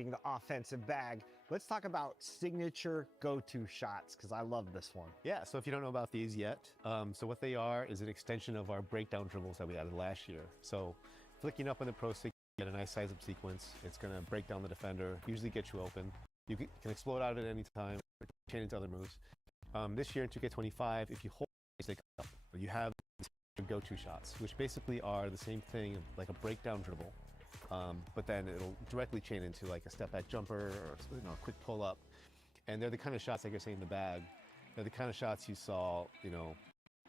dominating the offensive bag. Let's talk about signature go-to shots, because I love this one. Yeah, so if you don't know about these yet, so what they are is an extension of our breakdown dribbles that we added last year. So flicking up on the pro stick, you get a nice size-up sequence. It's going to break down the defender, usually get you open. You can explode out at any time, chain into other moves. This year in 2K25, if you hold the stick up, you have go-to shots, which basically are the same thing like a breakdown dribble, but then it'll directly chain into like a step back jumper or a quick pull up. And they're the kind of shots, like you're saying, in the bag. They're the kind of shots you saw,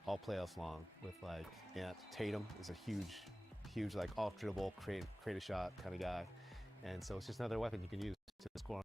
all playoffs long with like Tatum is a huge like off dribble, create a shot kind of guy. And so it's just another weapon you can use to score.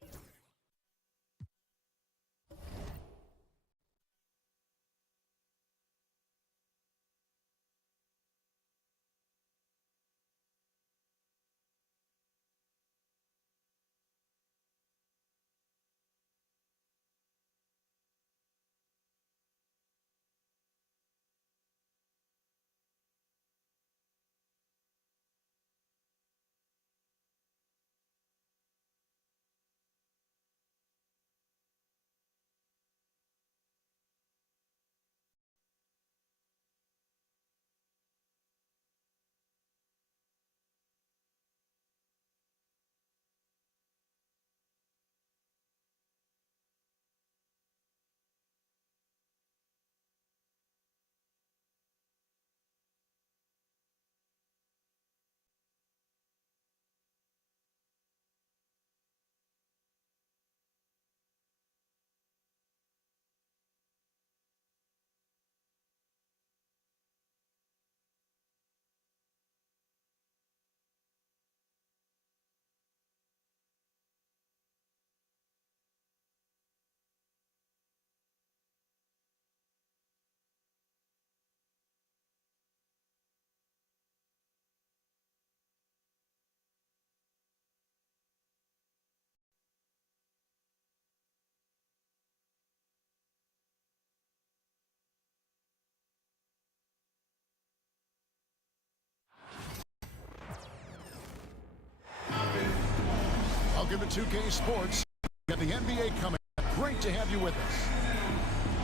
Welcome to 2K Sports. Got the NBA coming. Great to have you with us.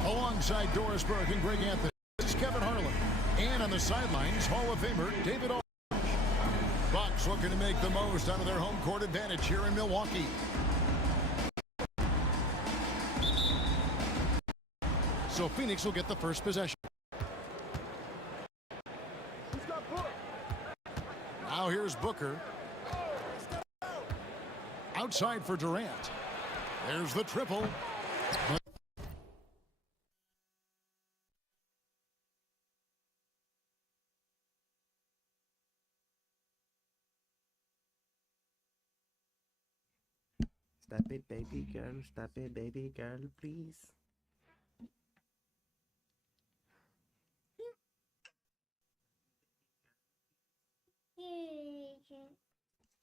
Alongside Doris Burke and Greg Anthony, this is Kevin Harlan. And on the sidelines, Hall of Famer David Aldridge. Bucks looking to make the most out of their home court advantage here in Milwaukee. So Phoenix will get the first possession. Now here's Booker. Outside for Durant. There's the triple. Stop it, baby girl. Stop it, baby girl, please.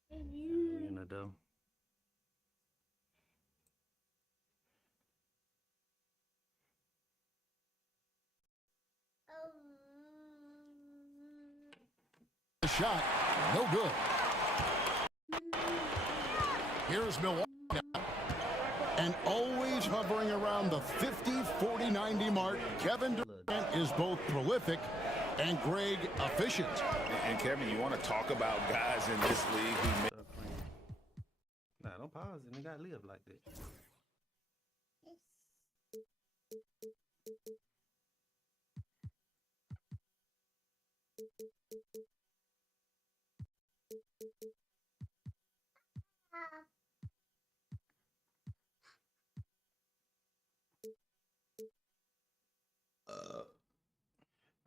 What are you gonna do? The shot, no good. Here's Milwaukee now. And always hovering around the 50, 40, 90 mark. Kevin Durant is both prolific and Greg efficient. And Kevin, you want to talk about guys in this league who make... Nah, don't pause it. You gotta live like that.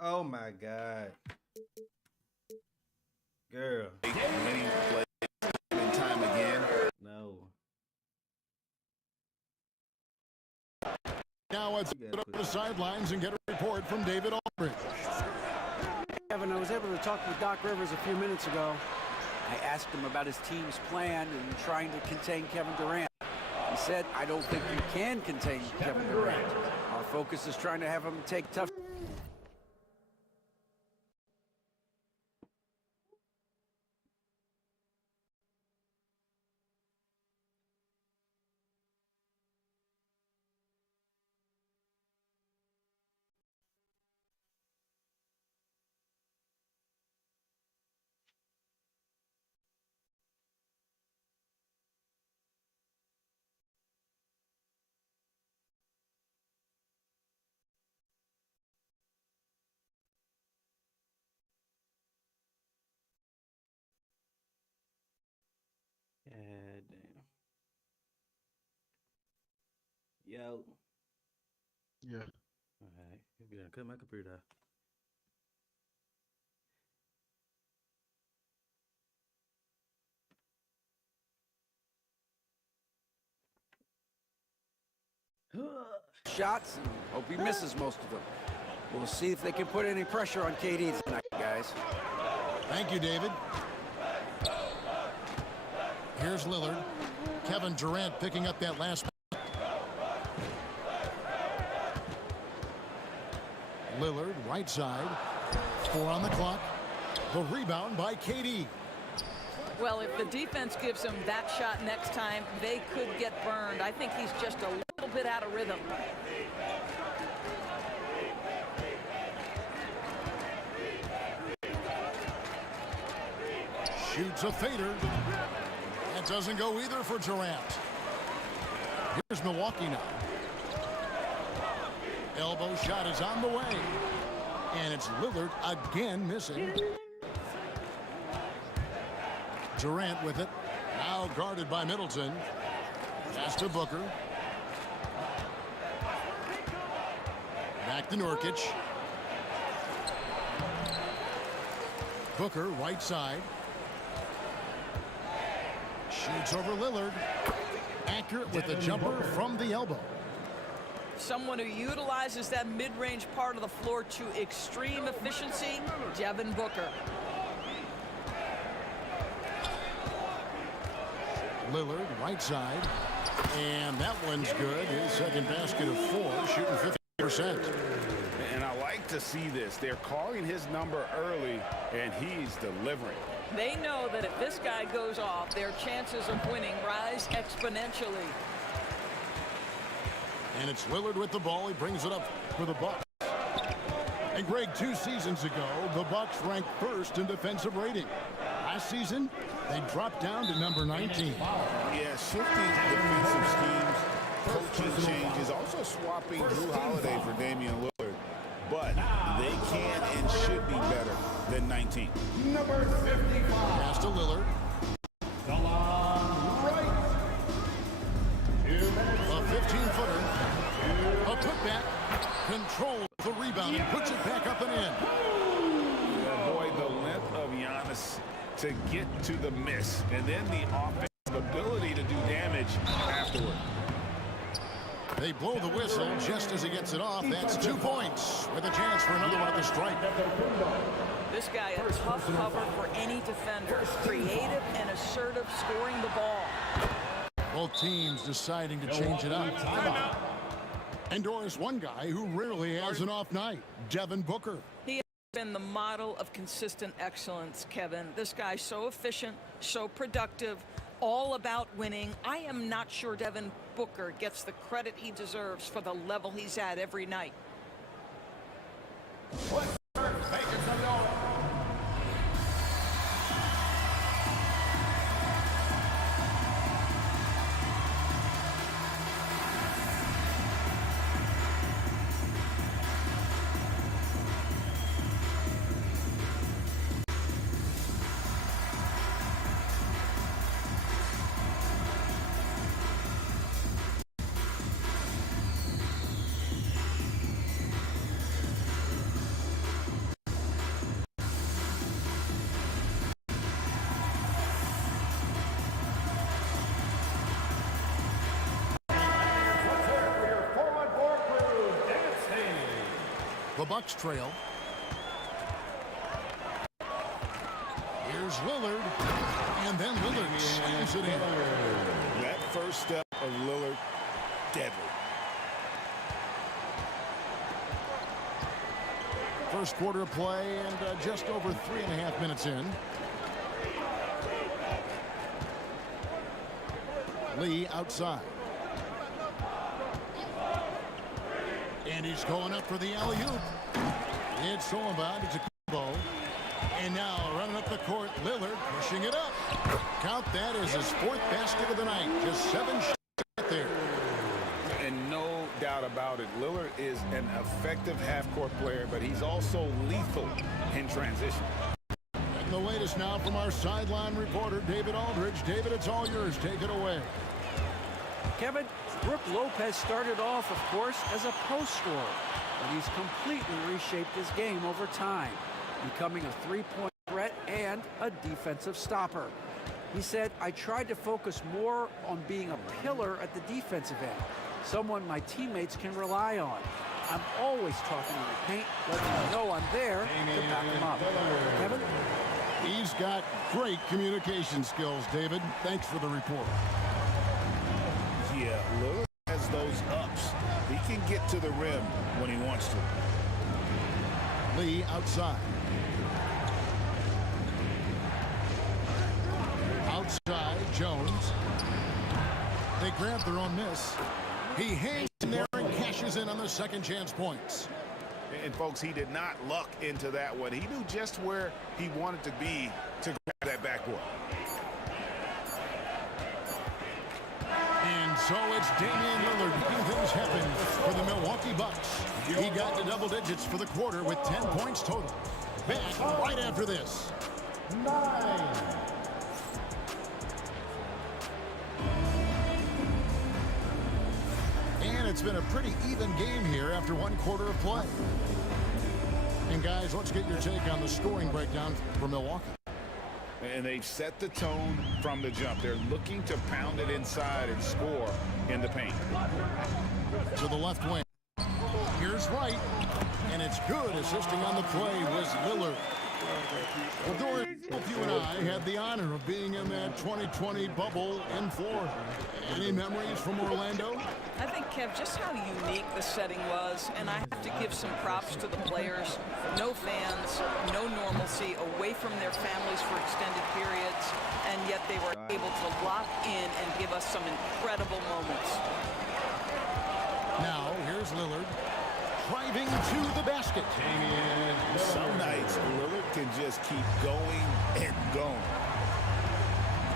Oh my God. Girl. Winning plays time and time again. No. Now let's get up the sidelines and get a report from David Aldridge. Kevin, I was able to talk with Doc Rivers a few minutes ago. I asked him about his team's plan in trying to contain Kevin Durant. He said, I don't think you can contain Kevin Durant. Our focus is trying to have him take tough... Yo. Yeah. Alright. Gonna cut my computer. Shots, and hope he misses most of them. We'll see if they can put any pressure on KD tonight, guys. Thank you, David. Here's Lillard. Kevin Durant picking up that last. Lillard, right side. 4 on the clock. The rebound by KD. Well, if the defense gives him that shot next time, they could get burned. I think he's just a little bit out of rhythm. Shoots a fader. That doesn't go either for Durant. Here's Milwaukee now. Elbow shot is on the way. And it's Lillard again missing. Durant with it. Now guarded by Middleton. Pass to Booker. Back to Nurkic. Booker, right side. Shoots over Lillard. Accurate with the jumper from the elbow. Someone who utilizes that mid-range part of the floor to extreme efficiency, Devin Booker. Lillard, right side. And that one's good. His second basket of 4, shooting 50%. And I like to see this. They're calling his number early, and he's delivering. They know that if this guy goes off, their chances of winning rise exponentially. And it's Lillard with the ball. He brings it up for the Bucks. And Greg, 2 seasons ago, the Bucks ranked first in defensive rating. Last season, they dropped down to number 19. Yeah, shifting defensive schemes, coaching changes, also swapping Drew Holiday for Damian Lillard. But they can and should be better than 19. Number 55. Pass to Lillard. A 15-footer. A putback. Controls the rebound and puts it back up and in. Boy, the length of Giannis to get to the miss, and then the offensive ability to do damage afterward. They blow the whistle just as he gets it off. That's 2 points with a chance for another one at the stripe. This guy a tough cover for any defender. Creative and assertive scoring the ball. Both teams deciding to change it up. And Doris, one guy who rarely has an off night, Devin Booker. He has been the model of consistent excellence, Kevin. This guy's so efficient, so productive, all about winning. I am not sure Devin Booker gets the credit he deserves for the level he's at every night. The Bucks trail. Here's Lillard. And then Lillard slams it in. That first step of Lillard, deadly. First quarter of play and just over 3.5 minutes in. Lee outside. And he's going up for the alley-oop. It's Solomon. It's a combo. And now running up the court, Lillard pushing it up. Count that as his 4th basket of the night. Just 7 shots right there. And no doubt about it, Lillard is an effective half-court player, but he's also lethal in transition. And the latest now from our sideline reporter, David Aldridge. David, it's all yours. Take it away. Kevin, Brook Lopez started off, of course, as a post scorer, but he's completely reshaped his game over time, becoming a three-point threat and a defensive stopper. He said, I tried to focus more on being a pillar at the defensive end, someone my teammates can rely on. I'm always talking in the paint, letting them know I'm there to back them up. Kevin? He's got great communication skills, David. Thanks for the report. Yeah, Lillard has those ups. He can get to the rim when he wants to. Lee outside. Outside, Jones. They grab their own miss. He hangs in there and cashes in on the second chance points. And folks, he did not luck into that one. He knew just where he wanted to be to grab that backboard. And so it's Damian Lillard making things happen for the Milwaukee Bucks. He got to double digits for the quarter with 10 points total. Back right after this. 9. And it's been a pretty even game here after one quarter of play. And guys, let's get your take on the scoring breakdown for Milwaukee. And they've set the tone from the jump. They're looking to pound it inside and score in the paint. To the left wing. Here's Wright. And it's good. Assisting on the play was Lillard. Well, Doris, both you and I had the honor of being in that 2020 bubble in Florida. Any memories from Orlando? I think, Kev, just how unique the setting was, and I have to give some props to the players. No fans, no normalcy, away from their families for extended periods, and yet they were able to lock in and give us some incredible moments. Now, here's Lillard. Driving to the basket. Some nights, Lillard can just keep going and going.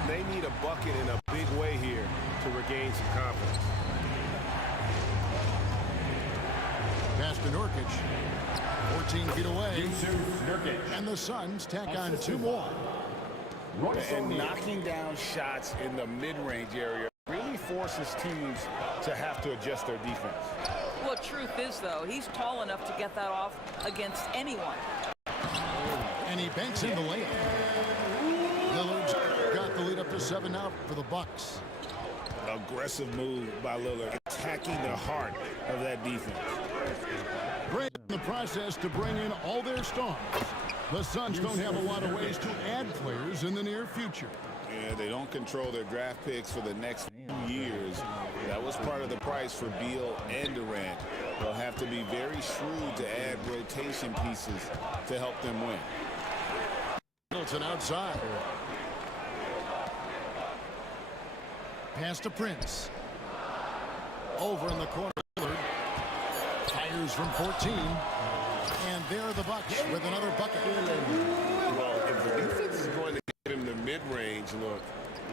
They need a bucket in a big way here to regain some confidence. Pass to Nurkic. 14 feet away. And the Suns tack on 2 more. And knocking down shots in the mid-range area really forces teams to have to adjust their defense. Well, truth is, though, he's tall enough to get that off against anyone. And he banks in the layup. Lillard's got the lead up to 7 now for the Bucks. Aggressive move by Lillard, attacking the heart of that defense. Great in the process to bring in all their stars. The Suns don't have a lot of ways to add players in the near future. Yeah, they don't control their draft picks for the next few years. That was part of the price for Beal and Durant. They'll have to be very shrewd to add rotation pieces to help them win. Middleton outside. Pass to Prince. Over in the corner. Fires from 14. And there are the Bucks with another bucket. Well, if the defense is going to get him the mid-range look,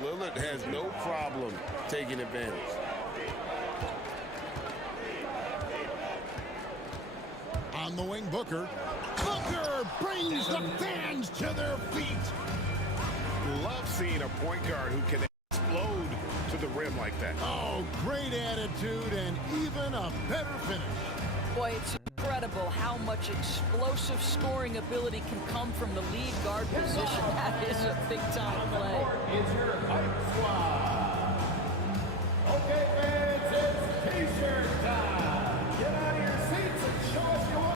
Lillard has no problem taking advantage. On the wing, Booker. Booker brings the fans to their feet. Love seeing a point guard who can explode to the rim like that. Oh, great attitude and even a better finish. Boy, it's incredible how much explosive scoring ability can come from the lead guard position. That is a big-time play. It's your hype squad. Okay, fans, it's T-shirt time. Get out of your seats and show us your love.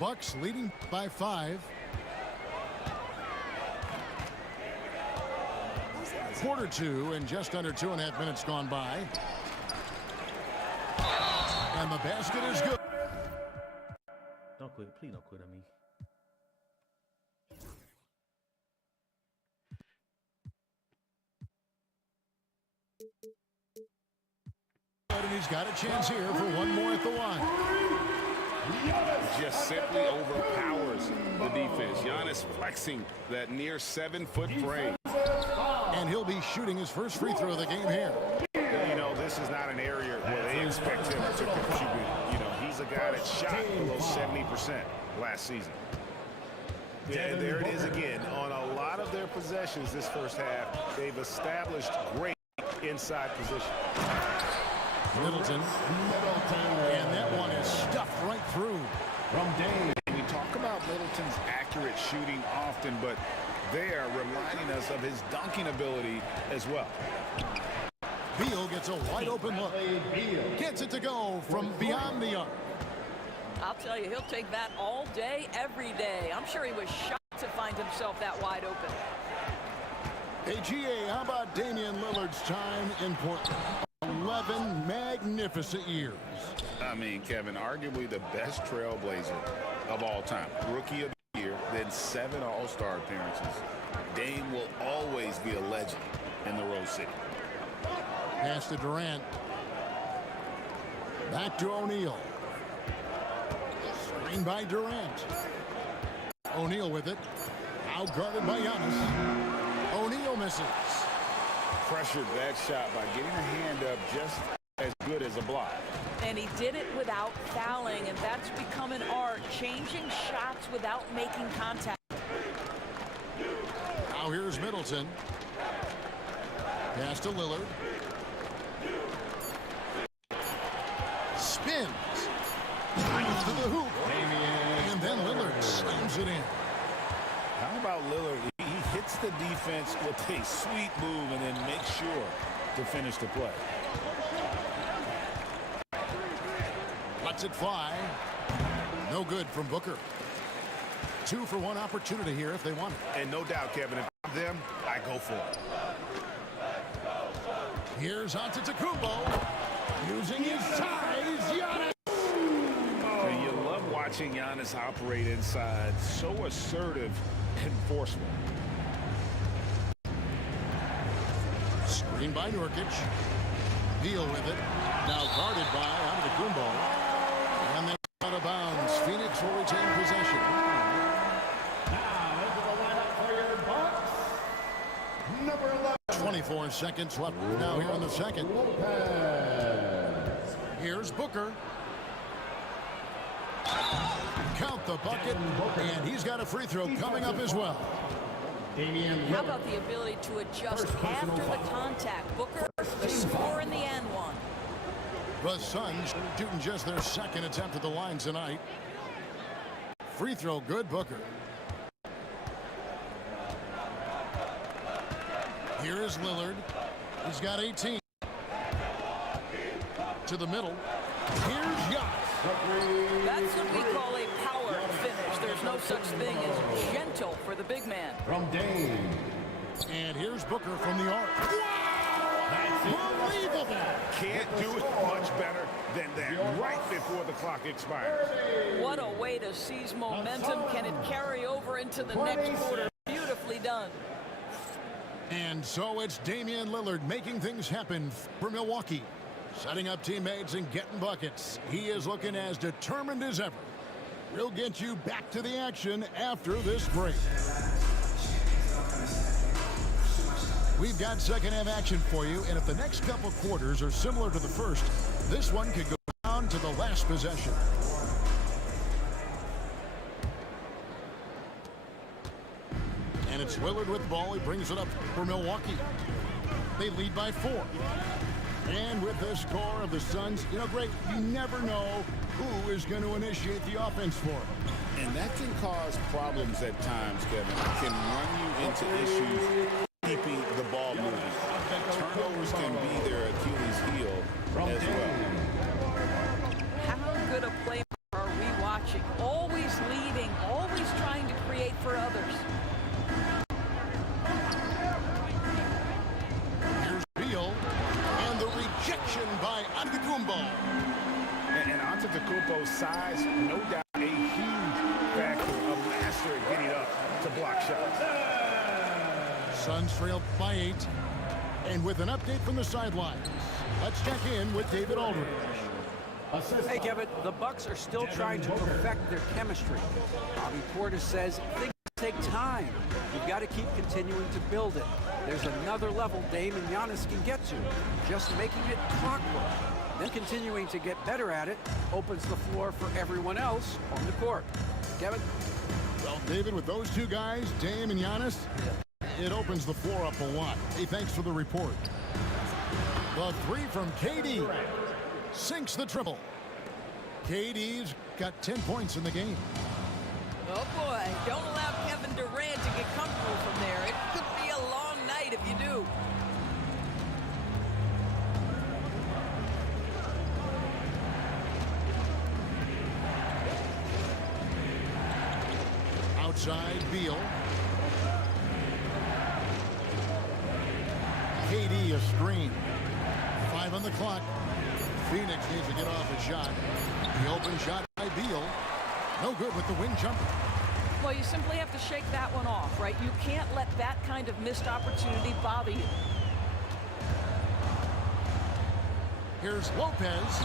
Bucks leading by 5. Quarter 2 and just under 2.5 minutes gone by. And the basket is good. Don't quit. Please don't quit on me. And he's got a chance here for one more at the line. just simply overpowers the defense. Giannis flexing that near 7-foot frame. And he'll be shooting his first free throw of the game here. You know, this is not an area where they expect him to contribute. You know, he's a guy that shot below 70% last season. And there it is again. On a lot of their possessions this first half, they've established great inside position. Middleton. And that one is stuffed right through. From Dave. We talk about Middleton's accurate shooting often, but they are reminding us of his dunking ability as well. Beal gets a wide open look. Gets it to go from beyond the arc. I'll tell you, he'll take that all day, every day. I'm sure he was shocked to find himself that wide open. Hey, GA, how about Damian Lillard's time in Portland? 11 magnificent years. I mean, Kevin, arguably the best trailblazer of all time. Rookie of the year, then 7 All-Star appearances. Dame will always be a legend in the Rose City. Pass to Durant. Back to O'Neal. Screen by Durant. O'Neal with it. Out guarded by Giannis. O'Neal misses. Pressured that shot by getting a hand up just as good as a block. And he did it without fouling, and that's become an art, changing shots without making contact. Now here's Middleton. Pass to Lillard. Spins. Brings to the hoop. And then Lillard slams it in. How about Lillard? He hits the defense with a sweet move and then makes sure to finish the play. Lets it fly. No good from Booker. 2 for 1 opportunity here if they want it. And no doubt, Kevin, if I'm them, I go for it. Here's Antetokounmpo. Using his size, Giannis. And you love watching Giannis operate inside. So assertive and forceful. Screen by Nurkic. Beal with it. Now guarded by Antetokounmpo. And then out of bounds. Phoenix will retain possession. Now into the lineup for your Bucks, number 11. 24 seconds left now here in the second. Here's Booker. Count the bucket, and he's got a free throw coming up as well. How about the ability to adjust after the contact? Booker, the score in the end one. The Suns shooting just their second attempt at the line tonight. Free throw good, Booker. Here is Lillard. He's got 18. To the middle. Here's Giannis. That's what we call a power finish. There's no such thing as gentle for the big man. From Dame. And here's Booker from the arc. Wow! Unbelievable! Can't do it much better than that right before the clock expires. What a way to seize momentum. Can it carry over into the next quarter? Beautifully done. And so it's Damian Lillard making things happen for Milwaukee. Setting up teammates and getting buckets. He is looking as determined as ever. We'll get you back to the action after this break. We've got second half action for you, and if the next couple quarters are similar to the first, this one could go down to the last possession. And it's Lillard with the ball. He brings it up for Milwaukee. They lead by 4. And with the score of the Suns, you know, Greg, you never know who is going to initiate the offense for them. And that can cause problems at times, Kevin. It can run you into issues keeping the ball moving. Turnovers can be their Achilles heel as well. How good a player are we watching? Always leading, always trying to create for others. Here's Beal, and the rejection by Antetokounmpo. And Antetokounmpo's size, no doubt, a huge factor, a master at getting up to block shots. Suns trailed by 8. And with an update from the sidelines, let's check in with David Aldridge. Hey, Kevin, the Bucks are still trying to perfect their chemistry. Bobby Portis says things take time. You've got to keep continuing to build it. There's another level Dame and Giannis can get to, just making it clockwork. Then continuing to get better at it opens the floor for everyone else on the court. Kevin? Well, David, with those two guys, Dame and Giannis, it opens the floor up a lot. Hey, thanks for the report. The three from KD sinks the triple. KD's got 10 points in the game. Oh boy, don't allow Kevin Durant to get comfortable from there. It could be a long night if you do. Outside, Beal. KD a screen. 5 on the clock. Phoenix needs to get off a shot. The open shot by Beal. No good with the wing jumper. Well, you simply have to shake that one off, right? You can't let that kind of missed opportunity bother you. Here's Lopez.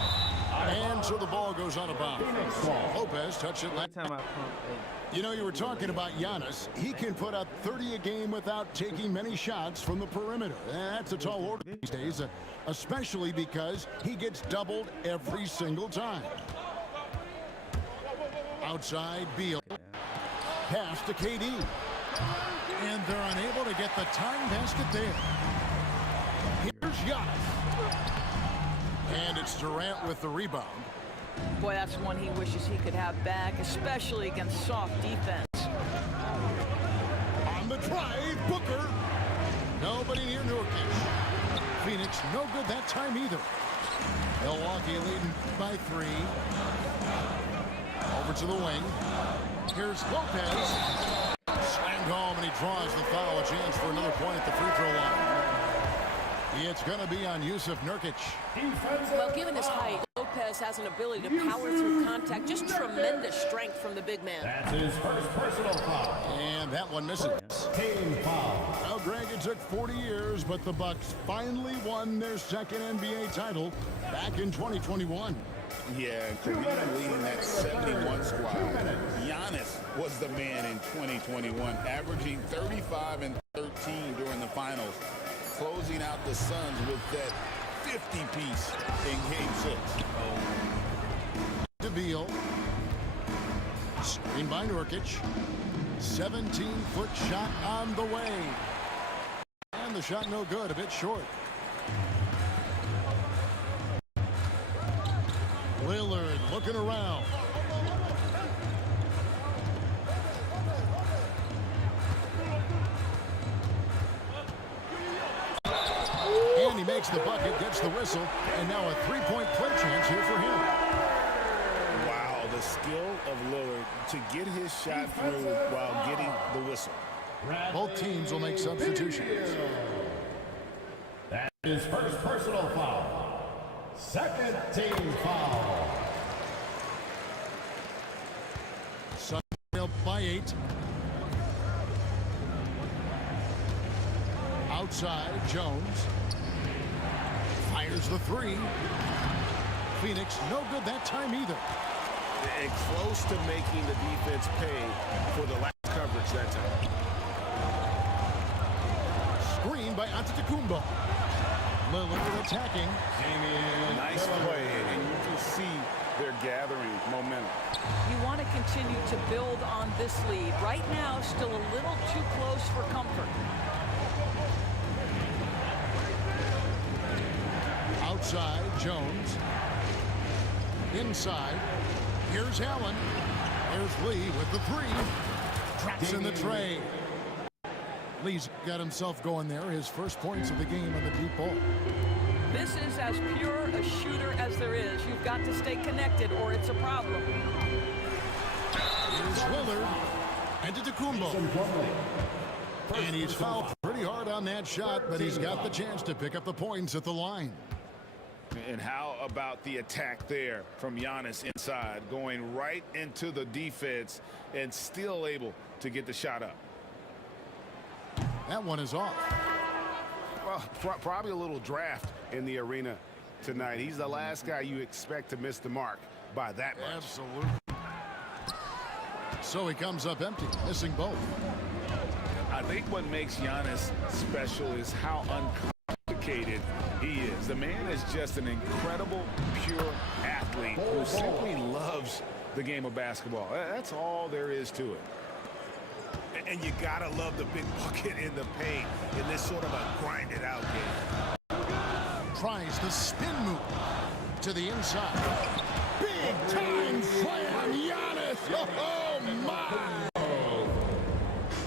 And so the ball goes out of bounds. Lopez touched it last Time I pump, You know, you were talking about Giannis. He can put up 30 a game without taking many shots from the perimeter. That's a tall order these days, especially because he gets doubled every single time. Outside, Beal. Pass to KD. And they're unable to get the time basket there. Here's Giannis. And it's Durant with the rebound. Boy, that's one he wishes he could have back, especially against soft defense. On the drive, Booker. Nobody near Nurkic. Phoenix, no good that time either. Milwaukee leading by 3. Over to the wing. Here's Lopez. Slammed home, and he draws the foul. A chance for another point at the free throw line. It's going to be on Yusuf Nurkic. Well, given his height, Lopez has an ability to power through contact. Just tremendous strength from the big man. That's his first personal foul. And that one misses. Team foul. Now, Greg, it took 40 years, but the Bucks finally won their second NBA title back in 2021. Yeah, Kareem leading that 71 squad. Giannis was the man in 2021, averaging 35 and 13 during the finals, closing out the Suns with that 50-piece in Game 6. DeVille. Screen by Nurkic. 17-foot shot on the way. And the shot no good, a bit short. Lillard looking around. And he makes the bucket, gets the whistle, and now a three-point play chance here for him. Wow, the skill of Lillard to get his shot through while getting the whistle. Both teams will make substitutions. That is first personal foul. Second team foul. Suns up by 8. Outside, Jones. Fires the 3. Phoenix, no good that time either. And close to making the defense pay for the last coverage that time. Screen by Antetokounmpo. Lillard attacking. Nice play, and you can see they're gathering momentum. You want to continue to build on this lead. Right now, still a little too close for comfort. Outside, Jones. Inside, here's Allen. Here's Lee with the 3. Drops in the tray. Lee's got himself going there. His first points of the game on the deep ball. This is as pure a shooter as there is. You've got to stay connected or it's a problem. Here's Lillard. And Antetokounmpo. And he's fouled pretty hard on that shot, but he's got the chance to pick up the points at the line. And how about the attack there from Giannis inside, going right into the defense and still able to get the shot up. That one is off. Well, probably a little draft in the arena. tonight. He's the last guy you expect to miss the mark by that much. Absolutely. So he comes up empty, missing both. I think what makes Giannis special is how uncomplicated he is. The man is just an incredible, pure athlete who simply loves the game of basketball. That's all there is to it. And you gotta love the big bucket in the paint in this sort of a grinded out game. Tries the spin move to the inside. Big time slam, Giannis. Oh my!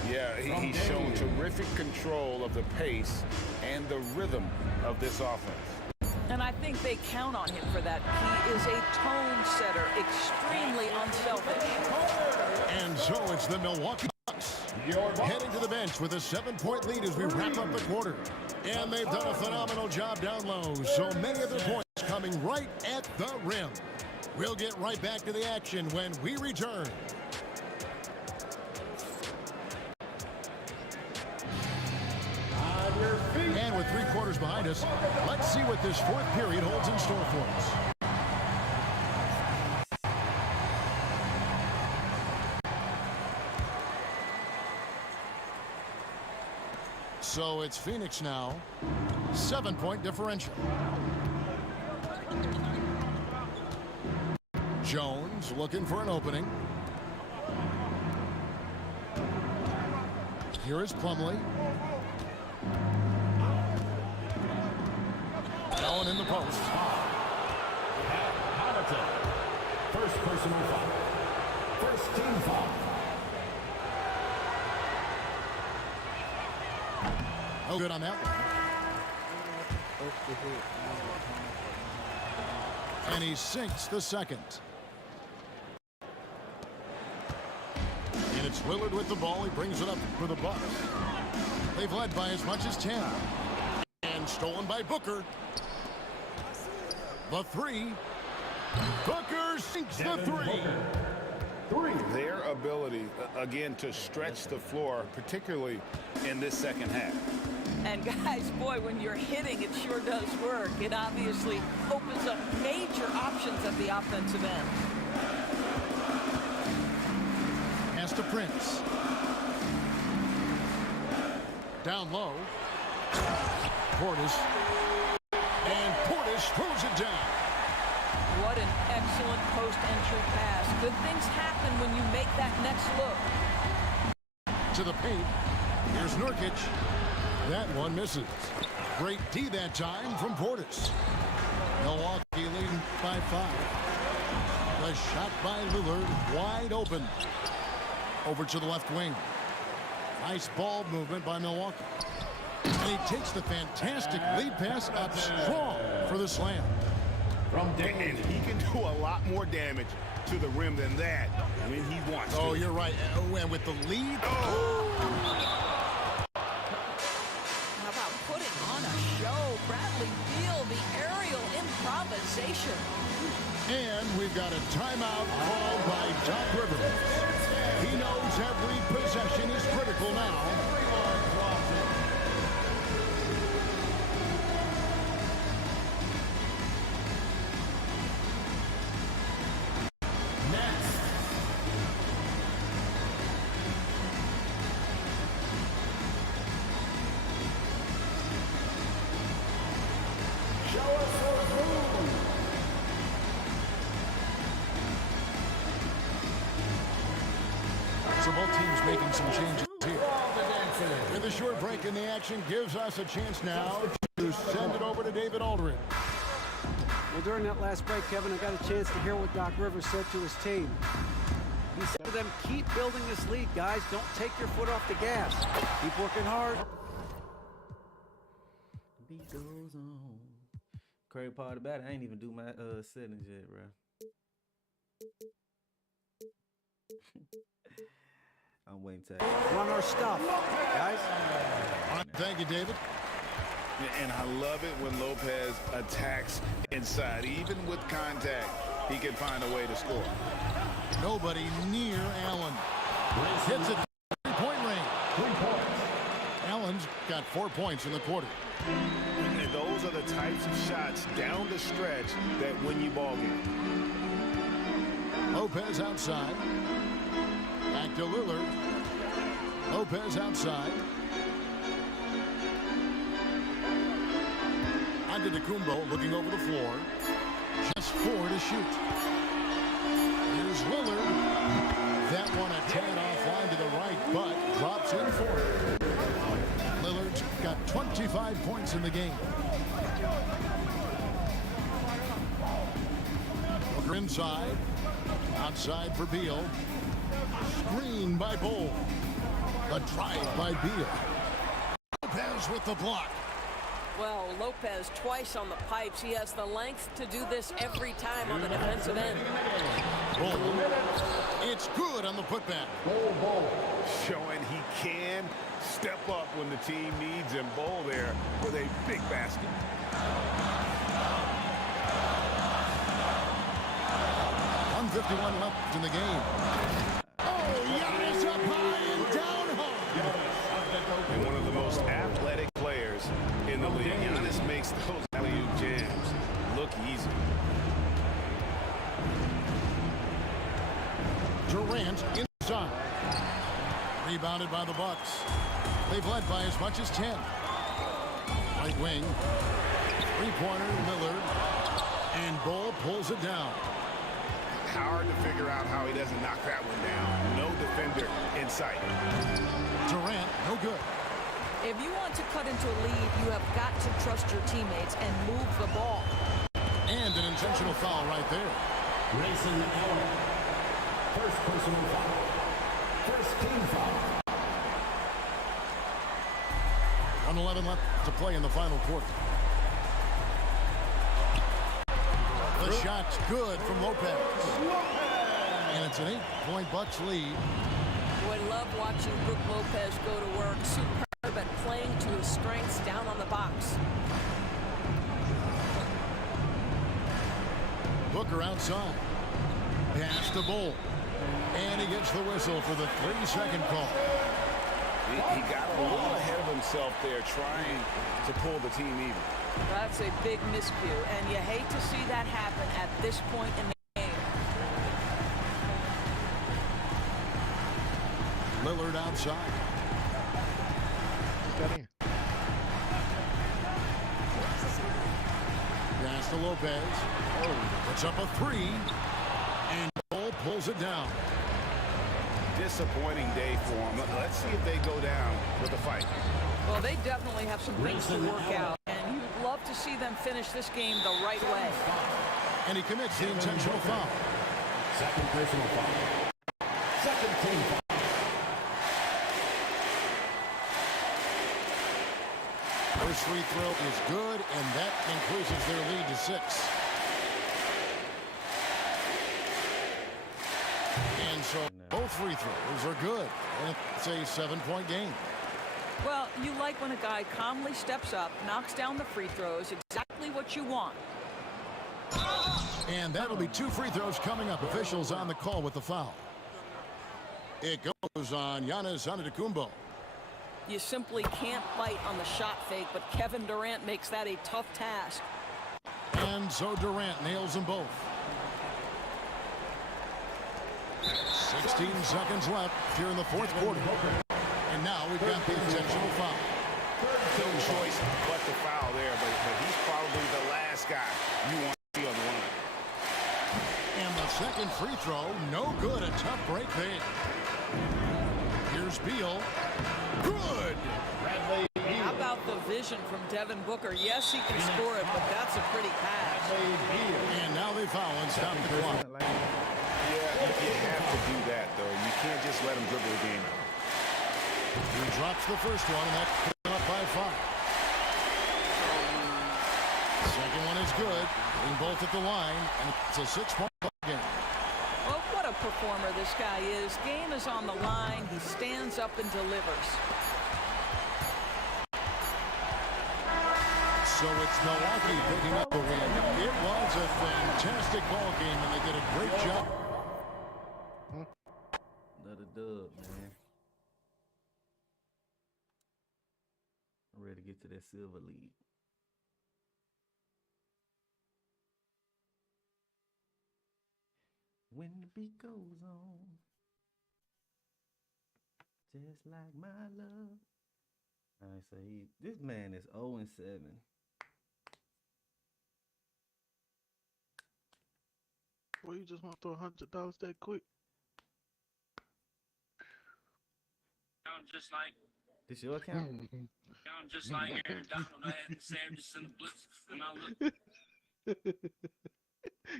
Yeah, he's shown terrific control of the pace and the rhythm of this offense. And I think they count on him for that. He is a tone setter, extremely unselfish. And so it's the Milwaukee Bucks heading to the bench with a 7-point lead as we wrap up the quarter. And they've done a phenomenal job down low, so many of their points coming right at the rim. We'll get right back to the action when we return. And with 3 quarters behind us, let's see what this fourth period holds in store for us. So it's Phoenix now, 7-point differential. Jones looking for an opening. Here is Plumlee. Allen in the post. Hamilton. First personal foul. First team foul. Oh, good on that one. And he sinks the second. And it's Lillard with the ball. He brings it up for the Bucks. They've led by as much as 10. And stolen by Booker. The three. Booker sinks the three. Their ability, again, to stretch the floor, particularly in this second half. And guys, boy, when you're hitting, it sure does work. It obviously opens up major options at the offensive end. Pass to Prince. Down low. Portis. And Portis throws it down. What an excellent post-entry pass. Good things happen when you make that next look. To the paint. Here's Nurkic. That one misses. Great D that time from Portis. Milwaukee leading by 5. The shot by Lillard wide open. Over to the left wing. Nice ball movement by Milwaukee. And he takes the fantastic lead pass up strong for the slam. And he can do a lot more damage to the rim than that when he wants to. Oh, you're right. And with the lead. How about putting on a show? Bradley Beal, the aerial improvisation. And we've got a timeout called by Doc Rivers. He knows every possession is critical now. So both teams making some changes here. And the short break in the action gives us a chance now to send it over to David Aldridge. Well, during that last break, Kevin, I got a chance to hear what Doc Rivers said to his team. He said to them, keep building this lead, guys. Don't take your foot off the gas. Keep working hard. Beat goes on. Crazy part about it, I ain't even do my settings yet, bro. I'm waiting to run our stuff, guys. Thank you, David. And I love it when Lopez attacks inside. Even with contact, he can find a way to score. Nobody near Allen. Hits it 3-point range. 3 points. Allen's got 4 points in the quarter. And those are the types of shots down the stretch that win you ball games. Lopez outside. Back to Lillard. Lopez outside. Antetokounmpo looking over the floor. Just 4 to shoot. Here's Lillard. That one a tad offline to the right, but drops in for it. Lillard's got 25 points in the game. Booker inside. Outside for Beal. Screen by Bol. A drive by Beal. Lopez with the block. Well, Lopez twice on the pipes. He has the length to do this every time on the defensive end. Bol. It's good on the putback. Showing he can step up when the team needs him. Bol there with a big basket. 151 left in the game. Oh, Giannis up high and down home. And one of the most athletic players in the league. Giannis makes those alley-oop jams look easy. Durant inside. Rebounded by the Bucks. They've led by as much as 10. Right wing. Three-pointer, Lillard. And Bol pulls it down. Hard to figure out how he doesn't knock that one down. No defender in sight. Durant, no good. If you want to cut into a lead, you have got to trust your teammates and move the ball. And an intentional foul right there. Grayson Allen. First personal foul. First team foul. 1:11 left to play in the final quarter. The shot's good from Lopez. And it's an 8-point Bucks lead. Boy, love watching Brook Lopez go to work. Superb at playing to his strengths down on the box. Booker outside. Pass to Bol. And he gets the whistle for the 30-second call. He got a little ahead of himself there trying to pull the team even. That's a big miscue, and you hate to see that happen at this point in the game. Lillard outside. Pass to Lopez. Puts up a 3. And Bol pulls it down. Disappointing day for him. Let's see if they go down with a fight. Well, they definitely have some things to work out, and you'd love to see them finish this game the right way. And he commits the intentional foul. Second personal foul. Second team foul. First free throw is good, and that increases their lead to 6. And so both free throws are good. And it's a 7-point game. Well, you like when a guy calmly steps up, knocks down the free throws, exactly what you want. And that'll be 2 free throws coming up. Officials on the call with the foul. It goes on Giannis Antetokounmpo. You simply can't bite on the shot fake, but Kevin Durant makes that a tough task. And so Durant nails them both. 16 seconds left here in the fourth quarter. And now we've got the intentional foul. No choice but to foul there, but he's probably the last guy you want to see on the line. And the second free throw, no good. A tough break there. Here's Beal. Good. How about the vision from Devin Booker? Yes, he can score it, but that's a pretty pass. And now they foul and stop the clock. Yeah, you have to do that, though. You can't just let him dribble the game out. He drops the first one, and that puts him up by 5. Second one is good. Being both at the line, and it's a 6-point game. Well, what a performer this guy is. Game is on the line. He stands up and delivers. So it's Milwaukee picking up the win. It was a fantastic ball game, and they did a great job. Another dub, man. I'm ready to get to that silver lead. when the beat goes on. Just like my love. All right, so this man is 0-7. Well, you just want to throw $100 that quick? I'm just like. This your account? I'm just like Aaron Donald. I had the sandwiches and the blitz, and I look.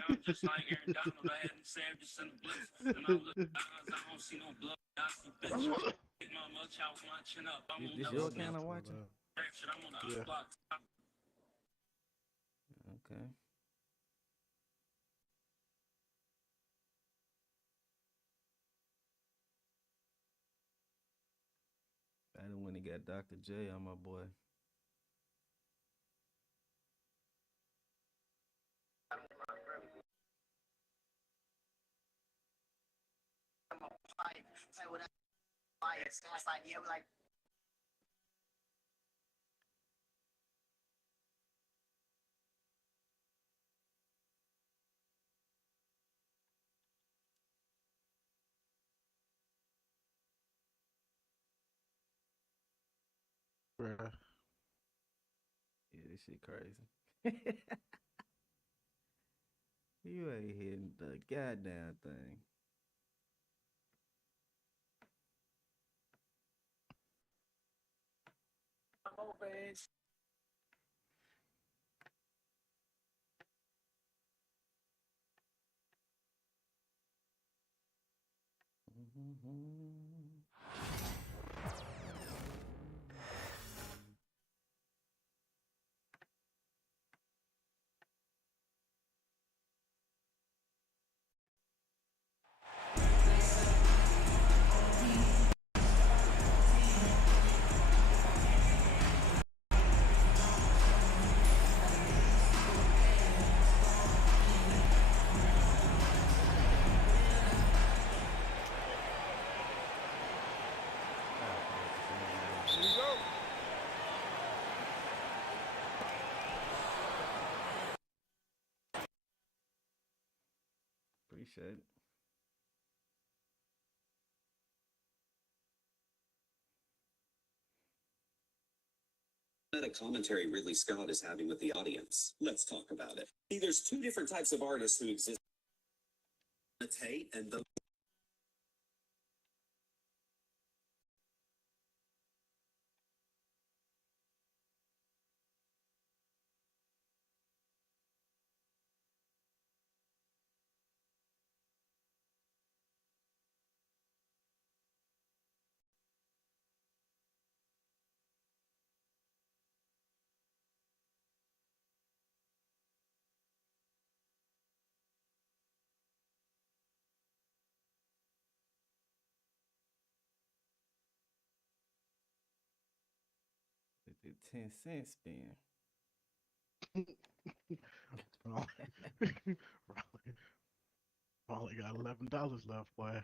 I'm just like Aaron Donald. I had the sandwiches and the blitz, and I look. I don't see no blood. I see bitch. Pick my much out, my chin up. I'm on This your account I'm watching? I'm on the block. Okay. I done when he got Dr. J on my boy. Bruh. Yeah, this shit crazy. You ain't hitting the goddamn thing. Appreciate it. What a commentary Ridley Scott is having with the audience. Let's talk about it. See, there's two different types of artists who exist. Imitate and those. The 10-cent spin. Probably got $11 left, boy.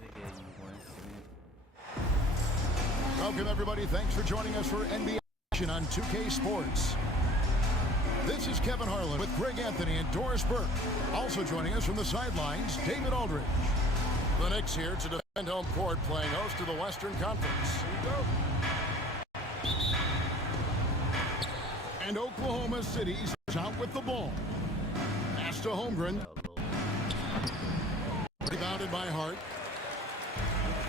They gave you 1 cent. Welcome, everybody. Thanks for joining us for NBA action on 2K Sports. This is Kevin Harlan with Greg Anthony and Doris Burke. Also joining us from the sidelines, David Aldridge. The Knicks here to defend home court, playing host to the Western Conference. Here we go. And Oklahoma City's out with the ball. Pass to Holmgren. Rebounded by Hart.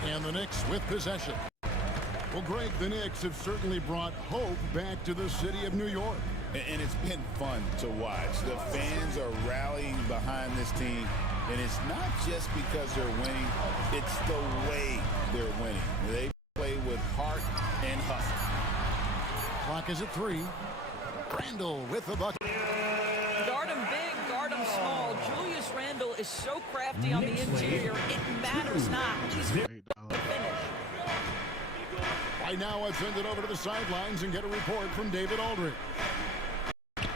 And the Knicks with possession. Well, Greg, the Knicks have certainly brought hope back to the city of New York. And it's been fun to watch. The fans are rallying behind this team, and it's not just because they're winning, it's the way they're winning. They play with heart and hustle. Clock is at 3. Randall with the bucket. Guard him big, guard him small. Julius Randle is so crafty on the interior, it matters not. He's ready to finish. Right now, let's send it over to the sidelines and get a report from David Aldridge.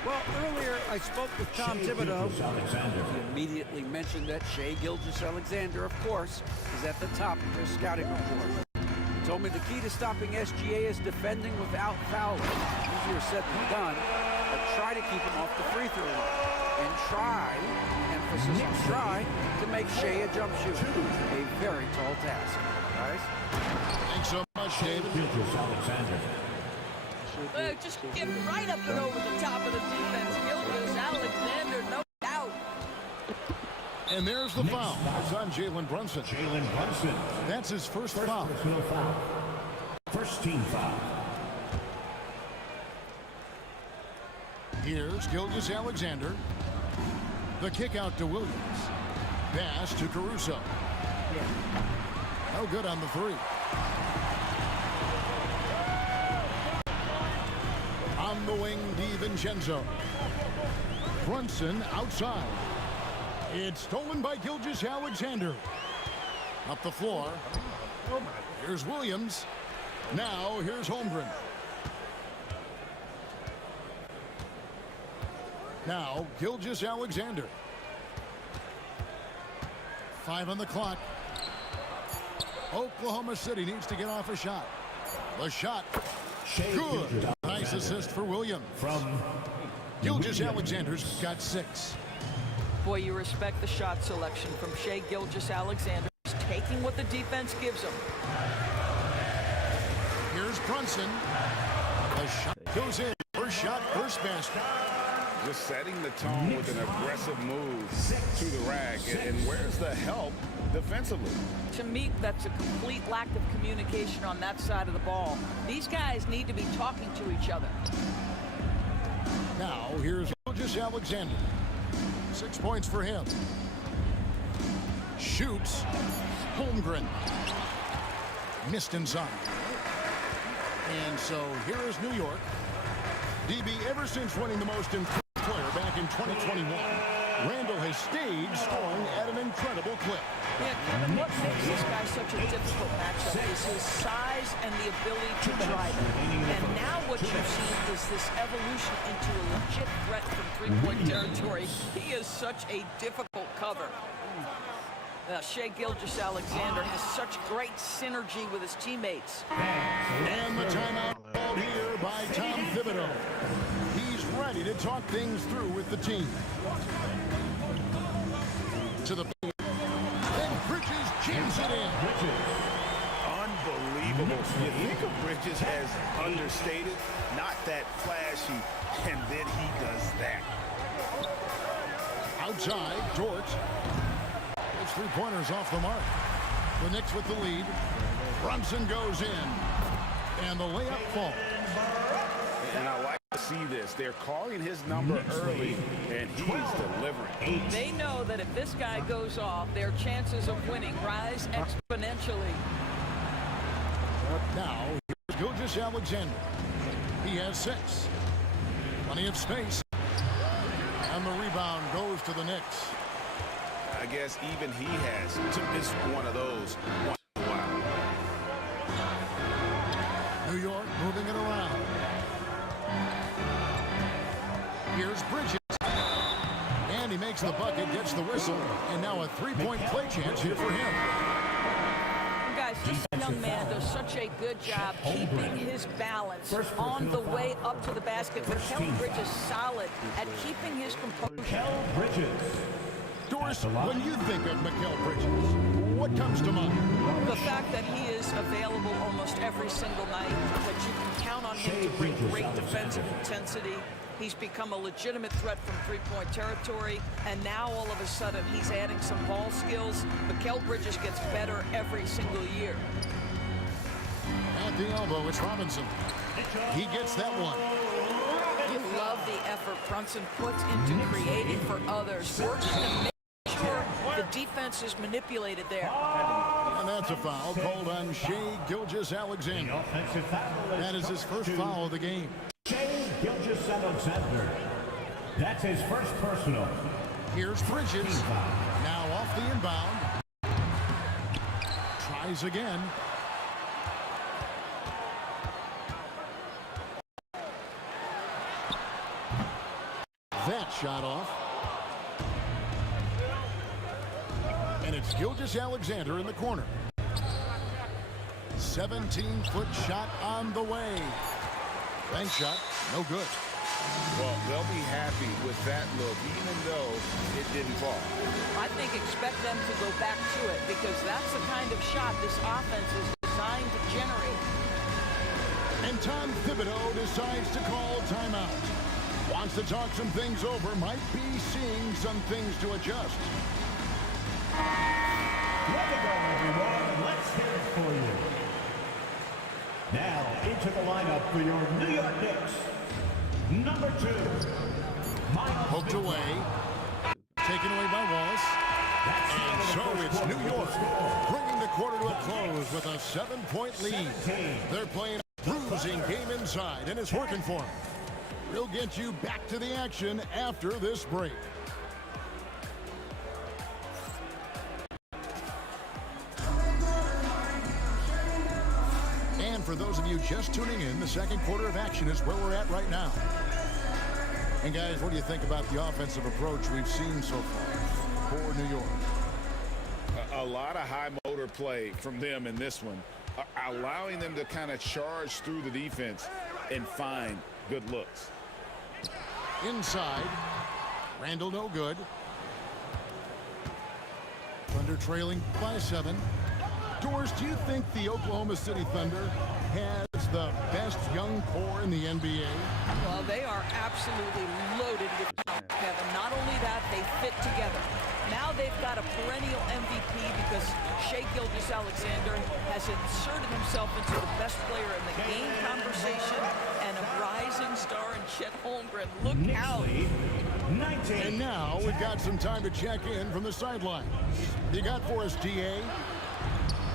Well, earlier I spoke with Tom Thibodeau. He immediately mentioned that Shai Gilgeous-Alexander, of course, is at the top of their scouting report. He told me the key to stopping SGA is defending without fouling. Easier said than done, but try to keep him off the free throw line. And try, emphasis on try, to make Shea a jump shooter. A very tall task, guys. Thanks so much, David. Just get right up and over the top of the defense. Gilgeous-Alexander, no doubt. And there's the foul. It's on Jalen Brunson. That's his first foul. First team foul. Here's Gilgeous-Alexander. The kick out to Williams. Pass to Caruso. No good on the three. On the wing, DiVincenzo. Brunson outside. It's stolen by Gilgeous-Alexander. Up the floor. Here's Williams. Now here's Holmgren. Now Gilgeous-Alexander. 5 on the clock. Oklahoma City needs to get off a shot. The shot. Good. Nice assist for Williams. Gilgeous-Alexander's got 6. Boy, you respect the shot selection from Shai Gilgeous-Alexander. He's taking what the defense gives him. Here's Brunson. The shot goes in. First shot, first basket. Just setting the tone with an aggressive move to the rack. And where's the help defensively? To me, that's a complete lack of communication on that side of the ball. These guys need to be talking to each other. Now, here's Gilgeous-Alexander. 6 points for him. Shoots. Holmgren. Missed inside. And so here is New York. DB, ever since winning the most improved player back in 2021, Randall has stayed scoring at an incredible clip. Yeah, Kevin, what makes this guy such a difficult matchup is his size and the ability to drive it. And now what you've seen is this evolution into a legit threat from three-point territory. He is such a difficult cover. Shai Gilgeous-Alexander has such great synergy with his teammates. And the timeout called here by Tom Thibodeau. He's ready to talk things through with the team. To the paint. And Bridges jams it in. Unbelievable. You think of Bridges as understated, not that flashy, and then he does that. Outside, Dort. It's 3-pointers off the mark. The Knicks with the lead. Brunson goes in. And the layup falls. And I like to see this. They're calling his number early, and he's delivering. They know that if this guy goes off, their chances of winning rise exponentially. Now, here's Gilgeous-Alexander. He has 6. Plenty of space. And the rebound goes to the Knicks. I guess even he has to miss one of those once in a while. New York moving it around. Here's Bridges. And he makes the bucket, gets the whistle, and now a 3-point play chance here for him. Guys, this young man does such a good job keeping his balance on the way up to the basket. Mikal Bridges solid at keeping his composure. Doris, when you think of Mikal Bridges, what comes to mind? The fact that he is available almost every single night, that you can count on him to bring great defensive intensity. He's become a legitimate threat from three-point territory, and now all of a sudden he's adding some ball skills. Mikal Bridges gets better every single year. At the elbow, it's Robinson. He gets that one. You love the effort Brunson puts into creating for others, working to make sure the defense is manipulated there. And that's a foul called on Shai Gilgeous-Alexander. That is his first foul of the game. Shai Gilgeous-Alexander. That's his first personal. Here's Bridges. Now off the inbound. Tries again. That shot off. And it's Gilgeous-Alexander in the corner. 17-foot shot on the way. Bank shot, no good. Well, they'll be happy with that look, even though it didn't fall. I think expect them to go back to it because that's the kind of shot this offense is designed to generate. And Tom Thibodeau decides to call timeout. Wants to talk some things over, might be seeing some things to adjust. Let it go, everyone. Let's hear it for you. Now, into the lineup for your New York Knicks. Number 2. Poked away. Taken away by Wallace. And so it's New York bringing the quarter to a close with a 7-point lead. They're playing a bruising game inside, and it's working for them. We'll get you back to the action after this break. And for those of you just tuning in, the second quarter of action is where we're at right now. And guys, what do you think about the offensive approach we've seen so far for New York? A lot of high motor play from them in this one, allowing them to kind of charge through the defense and find good looks. Inside, Randall no good. Thunder trailing by 7. Doors, do you think the Oklahoma City Thunder has the best young core in the NBA? Well, they are absolutely loaded with talent, Kevin. Not only that, they fit together. Now they've got a perennial MVP because Shai Gilgeous-Alexander has inserted himself into the best player in the game conversation and a rising star in Chet Holmgren. Look out. And now we've got some time to check in from the sideline. You got for us, DA?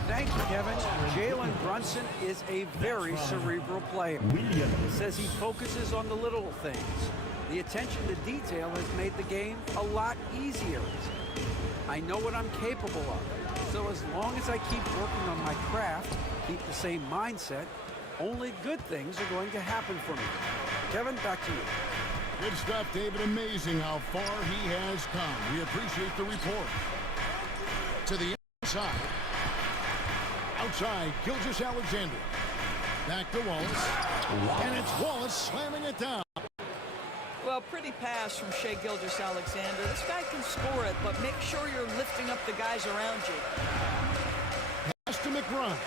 Thank you, Kevin. Jalen Brunson is a very cerebral player. He says he focuses on the little things. The attention to detail has made the game a lot easier. I know what I'm capable of. So as long as I keep working on my craft, keep the same mindset, only good things are going to happen for me. Kevin, back to you. Good stuff, David. Amazing how far he has come. We appreciate the report. To the inside. Outside, Gilgeous-Alexander. Back to Wallace. And it's Wallace slamming it down. Well, pretty pass from Shai Gilgeous-Alexander. This guy can score it, but make sure you're lifting up the guys around you. Pass to McBride.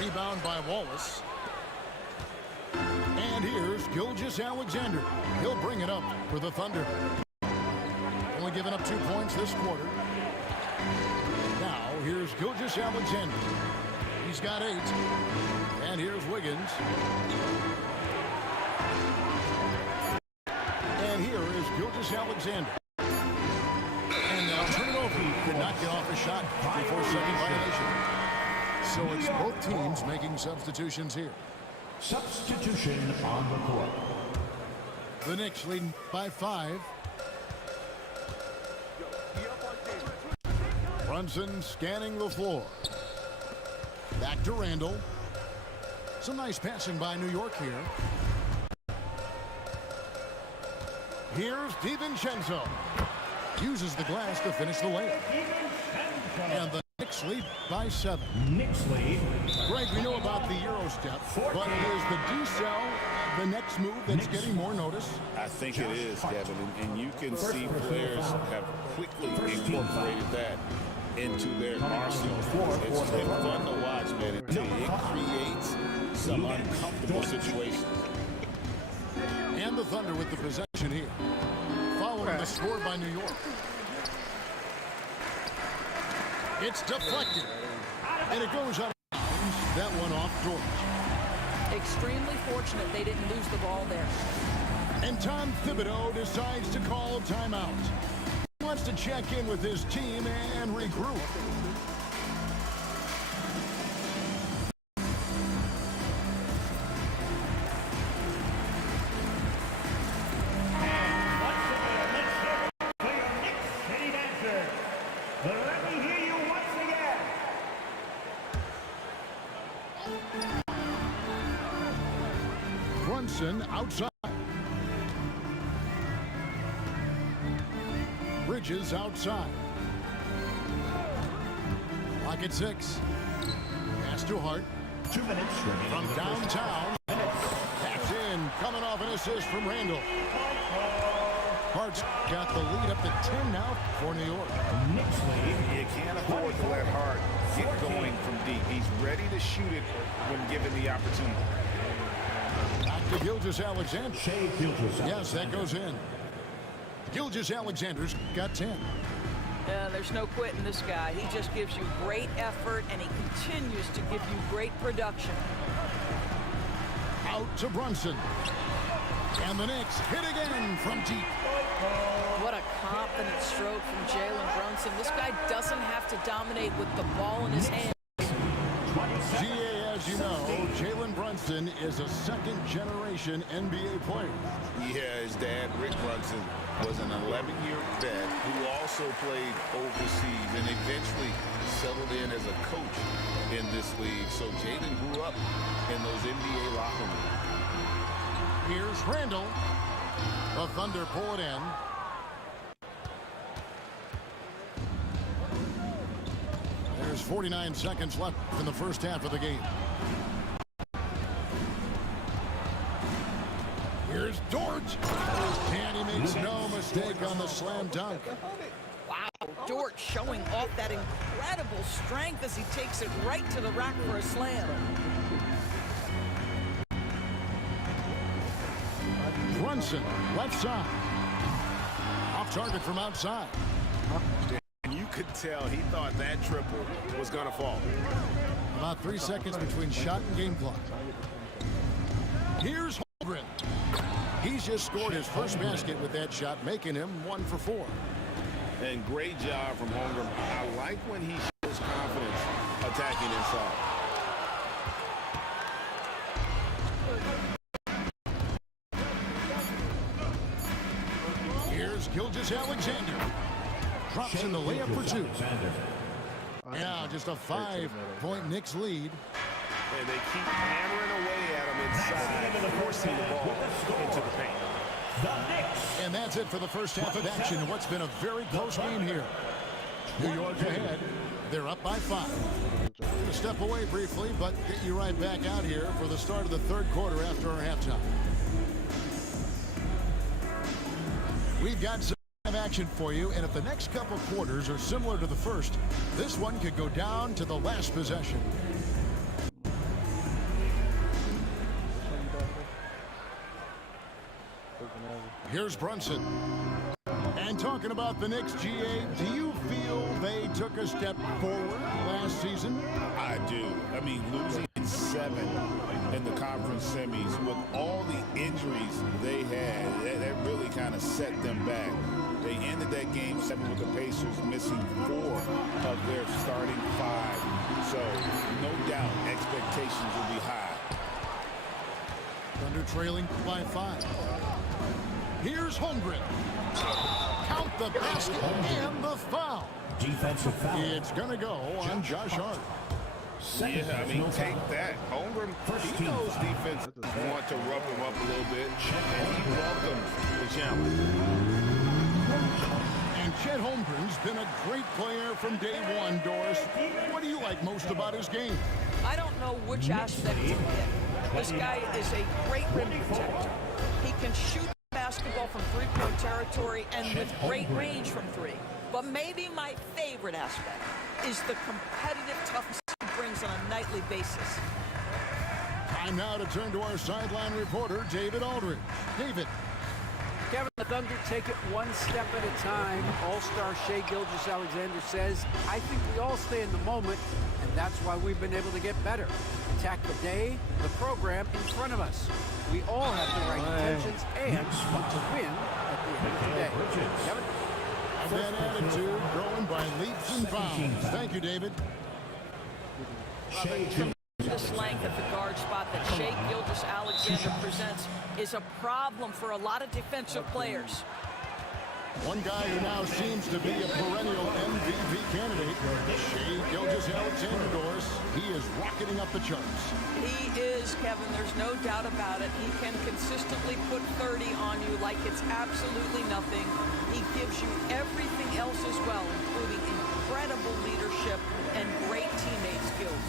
Rebound by Wallace. And here's Gilgeous-Alexander. He'll bring it up for the Thunder. Only giving up 2 points this quarter. Now, here's Gilgeous-Alexander. He's got 8. And here's Wiggins. And here is Gilgeous-Alexander. And now turn it over. Could not get off the shot before second violation. So it's both teams making substitutions here. Substitution on the court. The Knicks leading by 5. Brunson scanning the floor. Back to Randall. Some nice passing by New York here. Here's DiVincenzo. Uses the glass to finish the layup. And the Knicks lead by 7. Knicks lead. Greg, we know about the Euro step, but is the D-cell the next move that's getting more notice? I think it is, Kevin, and you can see players have quickly incorporated that into their arsenal. It's been fun to watch, man, until it creates some uncomfortable situations. And the Thunder with the possession here, following the score by New York. It's deflected, and it goes out of bounds. That one off George. Extremely fortunate they didn't lose the ball there. And Tom Thibodeau decides to call timeout. He wants to check in with his team and regroup. Brunson outside. Bridges outside. Lock at 6. Pass to Hart. 2 minutes From downtown. That's in. Coming off an assist from Randall. Hart's got the lead up to 10 now for New York. You can't afford to let Hart get going from deep. He's ready to shoot it when given the opportunity. Back to Gilgeous-Alexander. Yes, that goes in. Gilgeous-Alexander's got 10. There's no quitting this guy. He just gives you great effort, and he continues to give you great production. Out to Brunson. And the Knicks hit again from deep. What a confident stroke from Jalen Brunson. This guy doesn't have to dominate with the ball in his hand. GA, as you know, Jalen Brunson is a second-generation NBA player. Yeah, his dad, Rick Brunson, was an 11-year vet who also played overseas and eventually settled in as a coach in this league. So Jalen grew up in those NBA locker rooms. Here's Randall. The Thunder pull it in. There's 49 seconds left in the first half of the game. Here's Dort. And he makes no mistake on the slam dunk. Wow, Dort showing off that incredible strength as he takes it right to the rack for a slam. Brunson, left side. Off target from outside. And you could tell he thought that triple was going to fall. About 3 seconds between shot and game clock. Here's Holmgren. He's just scored his first basket with that shot, making him 1 for 4. And great job from Holmgren. I like when he shows confidence attacking inside. Here's Gilgeous-Alexander. Drops in the layup for 2. Now just a 5-point Knicks lead. And they keep hammering away at him inside, forcing the ball into the paint. And that's it for the first half of action in what's been a very close game here. New York ahead. They're up by 5. Gonna step away briefly, but get you right back out here for the start of the third quarter after our halftime. We've got some action for you, and if the next couple quarters are similar to the first, this one could go down to the last possession. Here's Brunson. And talking about the Knicks, GA, do you feel they took a step forward last season? I do. I mean, losing 7 in the conference semis with all the injuries they had, that really kind of set them back. They ended that game 7 with the Pacers missing 4 of their starting 5. So, no doubt, expectations will be high. Thunder trailing by 5. Here's Holmgren. Count the basket and the foul. Defensive foul. It's going to go on Josh Hart. Yeah, I mean, take that. Holmgren, he knows defense want to rough him up a little bit, and he welcomes the challenge. And Chet Holmgren's been a great player from day one, Doris. What do you like most about his game? I don't know which aspect to hit. This guy is a great rim protector. He can shoot basketball from three-point territory and with great range from 3. But maybe my favorite aspect is the competitive toughness he brings on a nightly basis. Time now to turn to our sideline reporter, David Aldridge. David. Kevin, the Thunder take it one step at a time. All-star Shai Gilgeous-Alexander says, I think we all stay in the moment, and that's why we've been able to get better. Attack the day, the program in front of us. We all have the right intentions and want to win at the end of the day. Kevin? And that attitude growing by leaps and bounds. Thank you, David. This length at the guard spot that Shai Gilgeous-Alexander presents is a problem for a lot of defensive players. One guy who now seems to be a perennial MVP candidate, Shea Gilgeous-Alexander, Doris. He is rocketing up the charts. He is, Kevin. There's no doubt about it. He can consistently put 30 on you like it's absolutely nothing. He gives you everything else as well, including incredible leadership and great teammate skills.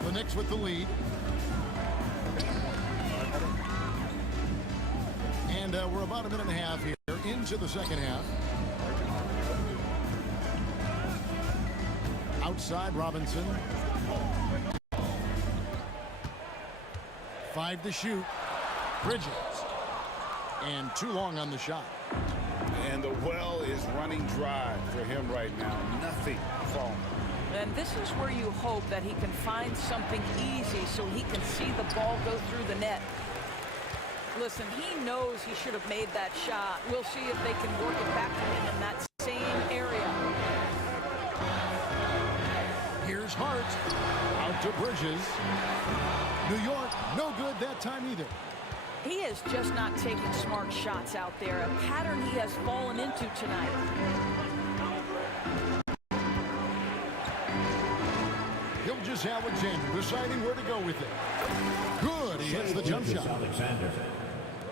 The Knicks with the lead. And we're about a minute and a half here into the second half. Outside Robinson. 5 to shoot. Bridges. And too long on the shot. And the well is running dry for him right now. Nothing falling. And this is where you hope that he can find something easy so he can see the ball go through the net. Listen, he knows he should have made that shot. We'll see if they can work it back to him in that same area. Here's Hart. Out to Bridges. New York, no good that time either. He is just not taking smart shots out there, a pattern he has fallen into tonight. Gilgeous-Alexander deciding where to go with it. Good, he hits the jump shot.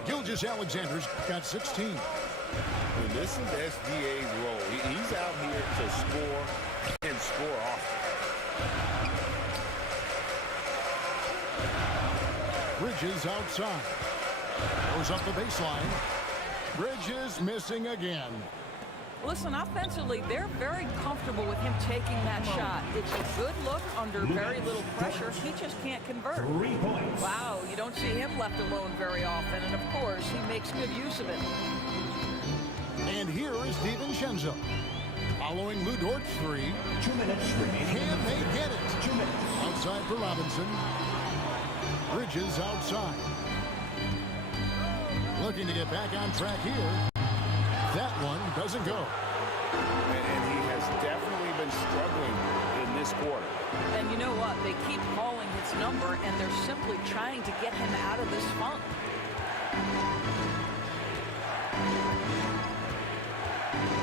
Gilgeous-Alexander's got 16. And this is SGA's role. He's out here to score and score often. Bridges outside. Goes up the baseline. Bridges missing again. Listen, offensively, they're very comfortable with him taking that shot. It's a good look under very little pressure. He just can't convert. 3 points. Wow, you don't see him left alone very often, and of course, he makes good use of it. And here is DiVincenzo. Following Lou Dort's 3. 2 minutes remaining. Can they get it? 2 minutes. Outside for Robinson. Bridges outside. Looking to get back on track here. That one doesn't go. And he has definitely been struggling in this quarter. And you know what? They keep calling his number, and they're simply trying to get him out of this funk.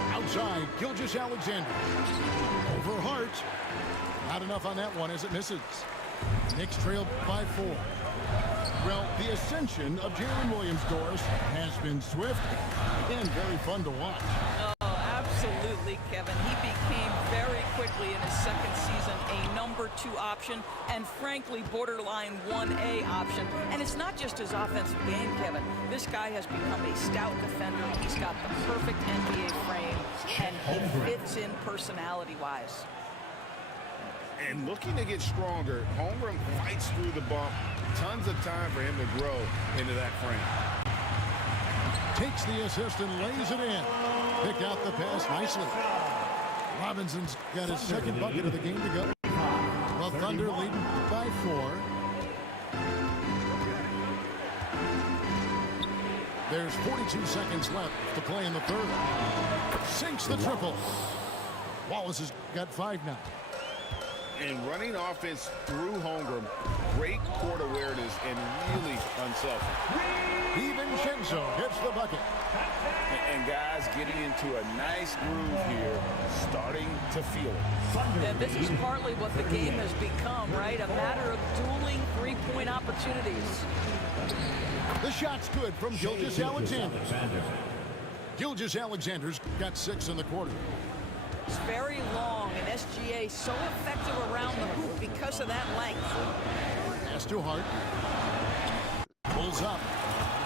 Outside, Gilgeous-Alexander. Over Hart. Not enough on that one as it misses. Knicks trail by 4. Well, the ascension of Jalen Williams, Doris, has been swift and very fun to watch. Oh, absolutely, Kevin. He became very quickly in his second season a number 2 option and, frankly, borderline 1A option. And it's not just his offensive game, Kevin. This guy has become a stout defender. He's got the perfect NBA frame, and he fits in personality-wise. And looking to get stronger, Holmgren fights through the bump. Tons of time for him to grow into that frame. Takes the assist and lays it in. Picked out the pass nicely. Robinson's got his second bucket of the game to go. The Thunder leading by 4. There's 42 seconds left to play in the third. Sinks the triple. Wallace has got 5 now. And running offense through Holmgren, great court awareness and really unselfish. DiVincenzo gets the bucket. And guys getting into a nice groove here, starting to feel it. And this is partly what the game has become, right? A matter of dueling three-point opportunities. The shot's good from Gilgeous-Alexander. Gilgeous-Alexander's got 6 in the quarter. It's very long, and SGA so effective around the hoop because of that length. Pass to Hart. Pulls up.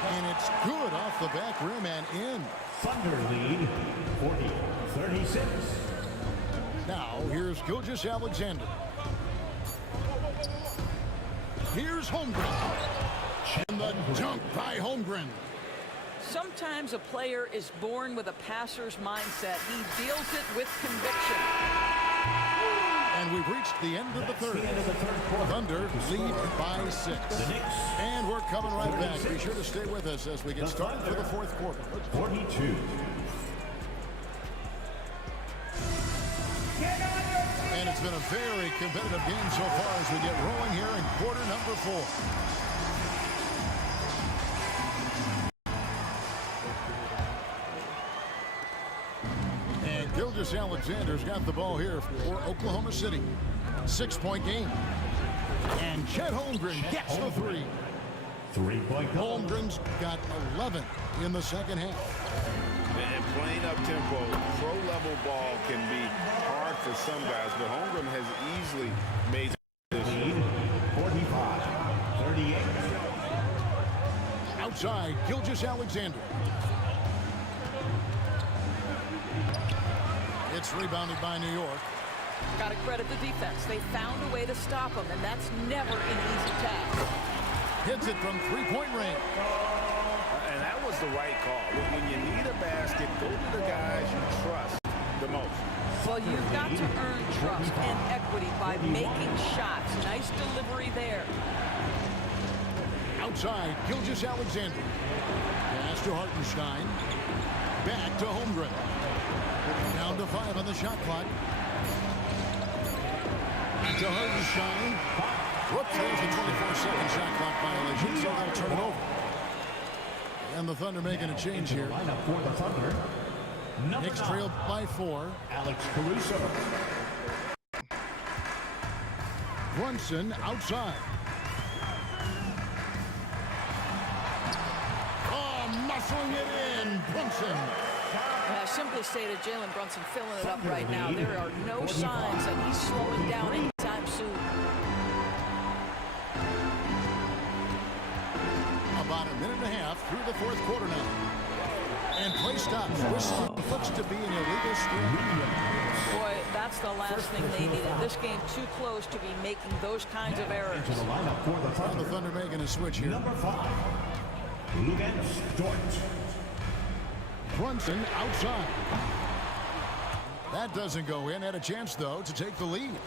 And it's good off the back rim and in. Thunder lead 40-36. Now, here's Gilgeous-Alexander. Here's Holmgren. And the dunk by Holmgren. Sometimes a player is born with a passer's mindset. He deals it with conviction. And we've reached the end of the third. Thunder lead by 6. And we're coming right back. Be sure to stay with us as we get started for the fourth quarter. 42. And it's been a very competitive game so far as we get rolling here in quarter number 4. And Gilgeous Alexander's got the ball here for Oklahoma City. 6-point game. And Chet Holmgren gets the 3. 3-point goal. Holmgren's got 11 in the second half. And playing up tempo, pro-level ball can be hard for some guys, but Holmgren has easily made this. 45-38. Outside, Gilgeous Alexander. It's rebounded by New York. Got to credit the defense. They found a way to stop him, and that's never an easy task. Hits it from three-point range. And that was the right call. When you need a basket, go to the guys you trust the most. Well, you've got to earn trust and equity by making shots. Nice delivery there. Outside, Gilgeous Alexander. Pass to Hartenstein. Back to Holmgren. Down to 5 on the shot clock. To Hartenstein. Whoops, there's the 24-second shot clock violation, so they'll turn it over. And the Thunder making a change here. Lineup for the Thunder. Knicks trailed by 4. Alex Caruso. Brunson outside. Oh, muscling it in. Brunson. Simply stated, Jalen Brunson filling it up right now. There are no signs that he's slowing down anytime soon. About a minute and a half through the fourth quarter now. And play stops. Whistle looks to be an illegal screen. Boy, that's the last thing they needed. This game too close to be making those kinds of errors. To the lineup for the Thunder. And the Thunder making a switch here. Number 5. Lugens Dort. Brunson outside. That doesn't go in. Had a chance, though, to take the lead.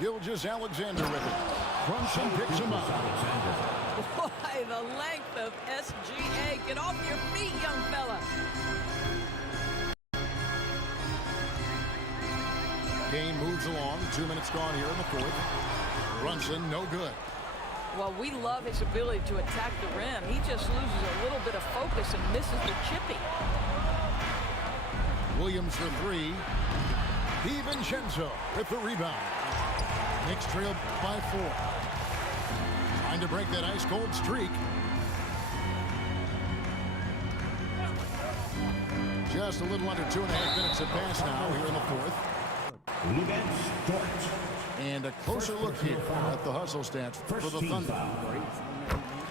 Gilgeous Alexander with it. Brunson picks him up. Boy, the length of SGA. Get off your feet, young fella. Game moves along. 2 minutes gone here in the fourth. Brunson, no good. Well, we love his ability to attack the rim. He just loses a little bit of focus and misses the chippy. Williams for 3. DiVincenzo with the rebound. Knicks trailed by 4. Trying to break that ice-cold streak. Just a little under 2.5 minutes have passed now here in the fourth. Lugens Dort. And a closer look here at the hustle stats for the Thunder.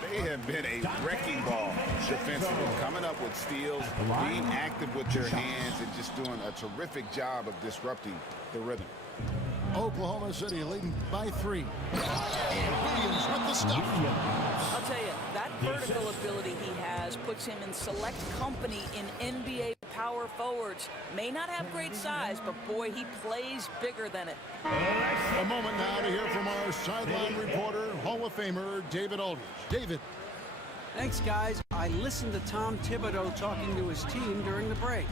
They have been a wrecking ball defensively, coming up with steals, being active with their hands, and just doing a terrific job of disrupting the rhythm. Oklahoma City leading by 3. And Williams with the stuff. I'll tell you, that vertical ability he has puts him in select company in NBA power forwards. May not have great size, but boy, he plays bigger than it. A moment now to hear from our sideline reporter, Hall of Famer David Aldridge. David. Thanks, guys. I listened to Tom Thibodeau talking to his team during the break.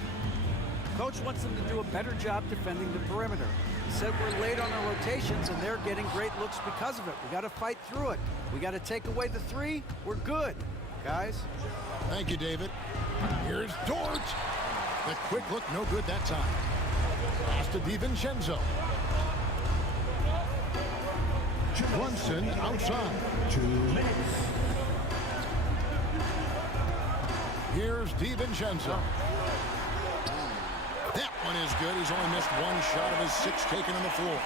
Coach wants them to do a better job defending the perimeter. He said we're late on our rotations, and they're getting great looks because of it. We got to fight through it. We got to take away the 3. We're good, guys. Thank you, David. Here's Dort. The quick look, no good that time. Pass to DiVincenzo. Brunson outside. 2 minutes. Here's DiVincenzo. That one is good. He's only missed 1 shot of his 6 taken on the floor.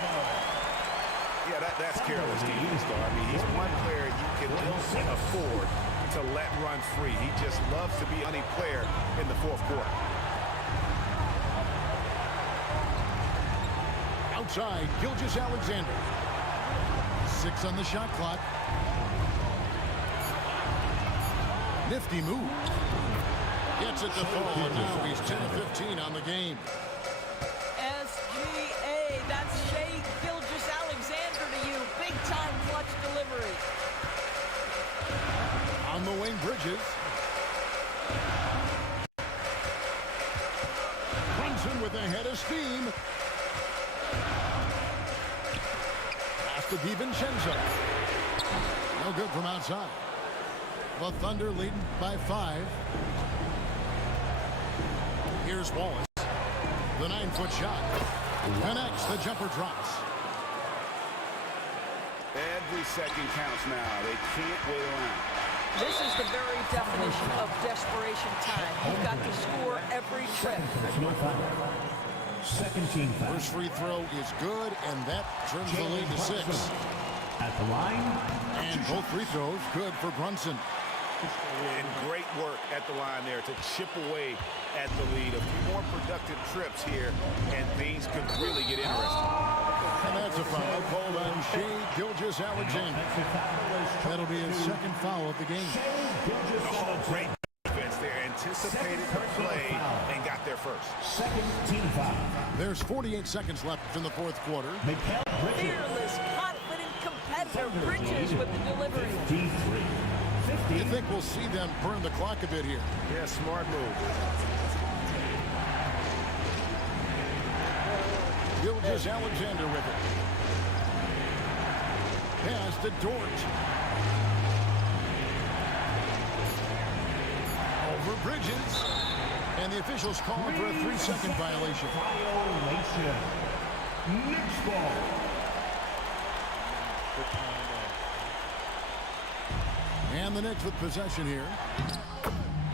Yeah, that's careless defense, though. I mean, he's one player you can afford to let run free. He just loves to be any player in the fourth quarter. Outside, Gilgeous Alexander. 6 on the shot clock. Nifty move. Gets it to fall, and now he's 10 of 15 on the game. SGA the wing, Bridges. Brunson with a head of steam. Pass to DiVincenzo. No good from outside. The Thunder leading by 5. Here's Wallace. The 9-foot shot. Connects. The jumper drops. Every second counts now. They can't wait around. This is the very definition of desperation time. You've got to score every trip. Second team foul. First free throw is good, and that trims the lead to 6. At the line. And both free throws good for Brunson. And great work at the line there to chip away at the lead. A few more productive trips here, and things could really get interesting. And that's a foul called on Shea Gilgeous-Alexander. That'll be his second foul of the game. Oh, great defense there. Anticipated the play and got there first. Second team foul. There's 48 seconds left in the fourth quarter. Fearless, confident competitor. Bridges with the delivery. You think we'll see them burn the clock a bit here? Yeah, smart move. Gilgeous-Alexander with it. Pass to Dort. Over Bridges. And the officials call for a 3-second violation. Knicks ball. And the Knicks with possession here.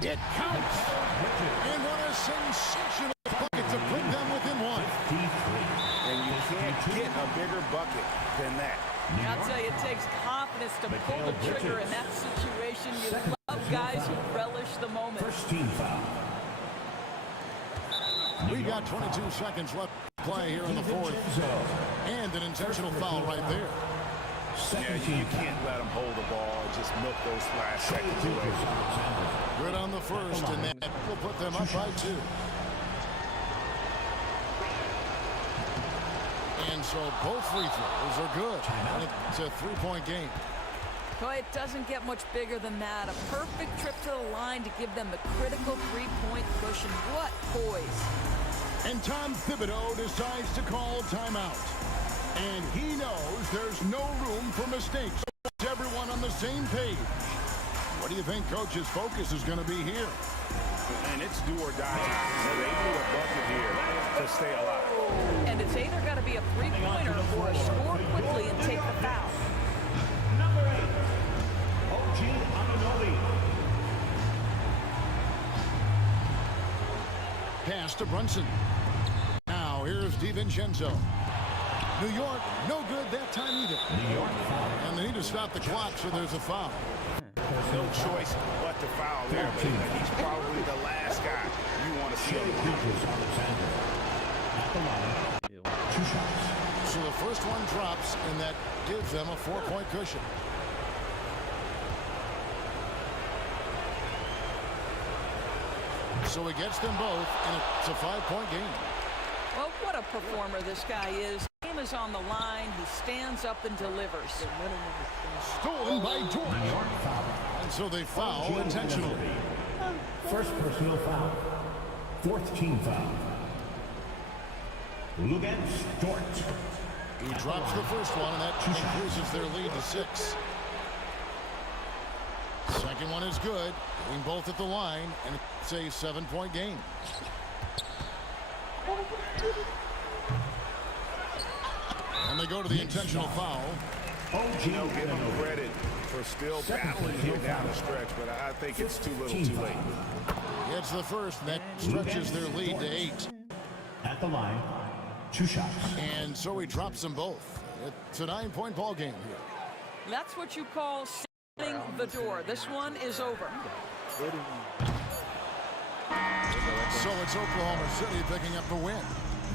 It counts. And what a sensational bucket to put them within 1. And you can't get a bigger bucket than that. I'll tell you, it takes confidence to pull the trigger in that situation. You love guys who relish the moment. First team foul. We got 22 seconds left to play here in the fourth. And an intentional foul right there. Yeah, you can't let them hold the ball and just milk those last seconds away. Good on the first, and that will put them up by 2. And so both free throws are good. And it's a 3-point game. Boy, it doesn't get much bigger than that. A perfect trip to the line to give them the critical 3-point cushion. What poise. And Tom Thibodeau decides to call timeout. And he knows there's no room for mistakes. So everyone on the same page. What do you think Coach's focus is going to be here? And it's do or die time. So they need a bucket here to stay alive. And it's either got to be a 3-pointer or score quickly and take the foul. Number 8. OG Anunoby. Pass to Brunson. Now here's DiVincenzo. New York, no good that time either. New York foul. And they need to stop the clock, so there's a foul. No choice but to foul there, but he's probably the last guy you want to see on the line. At the line. 2 shots. So the first one drops, and that gives them a 4-point cushion. So he gets them both, and it's a 5-point game. Well, what a performer this guy is. Game is on the line. He stands up and delivers. Stolen by Dort. And so they foul intentionally. First personal foul. Fourth team foul. Luguentz Dort. He drops the first one, and that increases their lead to 6. Second one is good. Getting both at the line, and it's a 7-point game. And they go to the intentional foul. You know, give them credit for still battling here down the stretch, but I think it's too little too late. It's the first, and that stretches their lead to 8. At the line. 2 shots. And so he drops them both. It's a 9-point ball game here. That's what you call sealing the door. This one is over. So it's Oklahoma City picking up the win.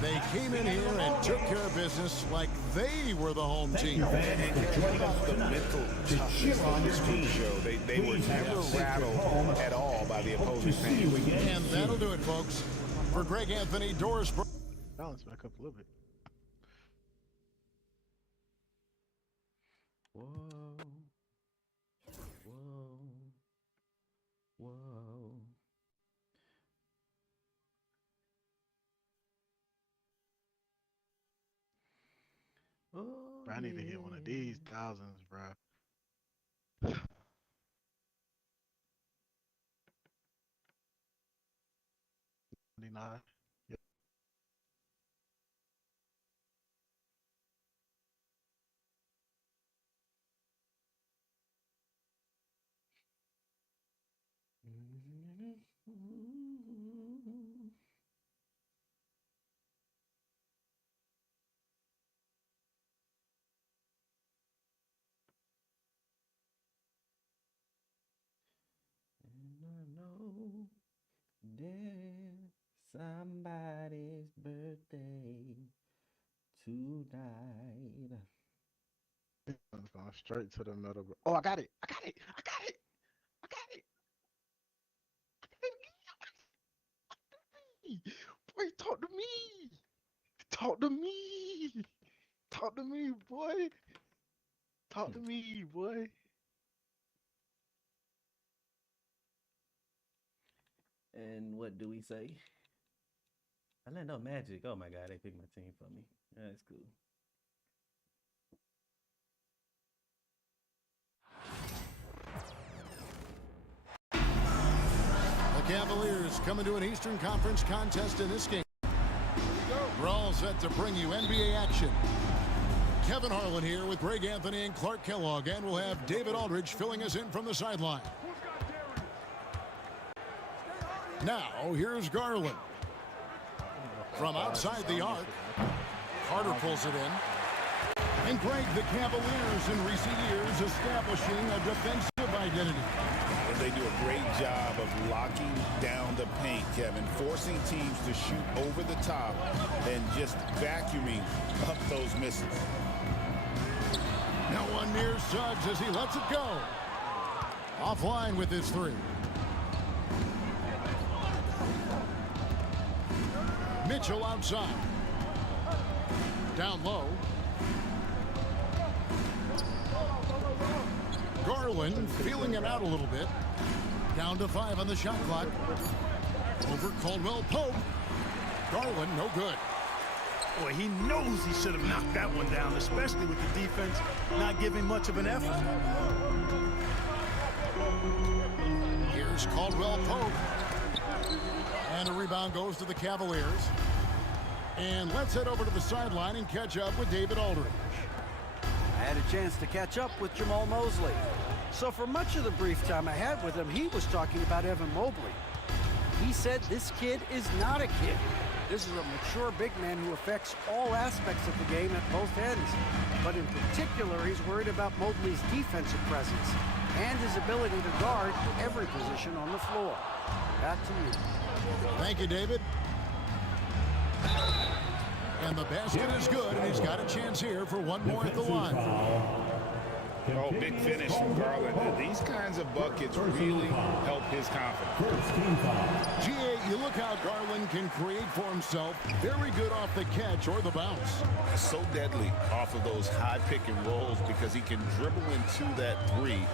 They came in here and took care of business like they were the home team. And think about the mental toughness on this group show. They were never rattled at all by the opposing team. And that'll do it, folks. For Greg Anthony, Doris. Balance back up a little bit. Whoa. Whoa. Bro, I need to hit one of these thousands, bro. 29. Yep. And I know there's somebody's birthday tonight. I'm going straight to the middle. Oh, I got it. I got it. I got it. I got it. Boy, talk to me. Talk to me. Talk to me, boy. Talk to me, boy. And what do we say? Orlando Magic. Oh my God, they picked my team for me. That's cool. The Cavaliers coming to an Eastern Conference contest in this game. We're all set to bring you NBA action. Kevin Harlan here with Greg Anthony and Clark Kellogg, and we'll have David Aldridge filling us in from the sideline. Now, here's Garland. From outside the arc, Carter pulls it in. And Greg, the Cavaliers in recent years establishing a defensive identity. And they do a great job of locking down the paint, Kevin, forcing teams to shoot over the top and just vacuuming up those misses. Now one near Suggs as he lets it go. Offline with his three. Mitchell outside. Down low. Garland feeling him out a little bit. Down to 5 on the shot clock. Over Caldwell Pope. Garland, no good. Boy, he knows he should have knocked that one down, especially with the defense not giving much of an effort. Here's Caldwell Pope. And a rebound goes to the Cavaliers. And let's head over to the sideline and catch up with David Aldridge. I had a chance to catch up with Jamal Mosley. So for much of the brief time I had with him, he was talking about Evan Mobley. He said this kid is not a kid. This is a mature big man who affects all aspects of the game at both ends. But in particular, he's worried about Mobley's defensive presence and his ability to guard every position on the floor. Back to you. Thank you, David. And the basket is good, and he's got a chance here for one more at the line. Oh, big finish from Garland. These kinds of buckets really help his confidence. GA, you look how Garland can create for himself. Very good off the catch or the bounce. So deadly off of those high pick and rolls because he can dribble into that three.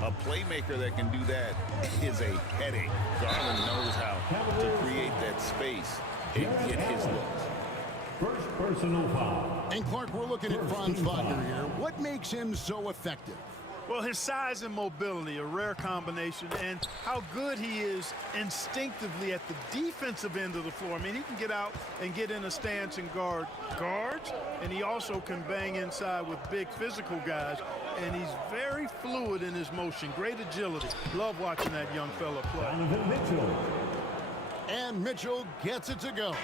A playmaker that can do that is a headache. Garland knows how to create that space and get his looks. First personal foul. And Clark, we're looking at Franz Wagner here. What makes him so effective? Well, his size and mobility, a rare combination, and how good he is instinctively at the defensive end of the floor. I mean, he can get out and get in a stance and guard guards, and he also can bang inside with big physical guys, and he's very fluid in his motion, great agility. Love watching that young fella play. And Mitchell gets it to go.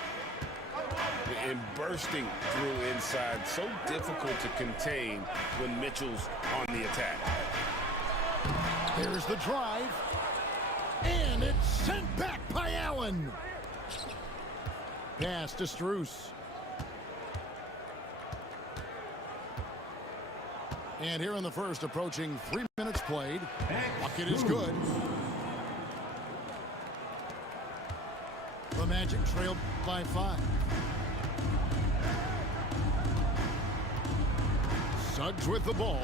And bursting through inside, so difficult to contain when Mitchell's on the attack. There's the drive. And it's sent back by Allen. Pass to Strus. And here in the first, approaching 3 minutes played. Bucket is good. The Magic trailed by 5. Suggs with the ball.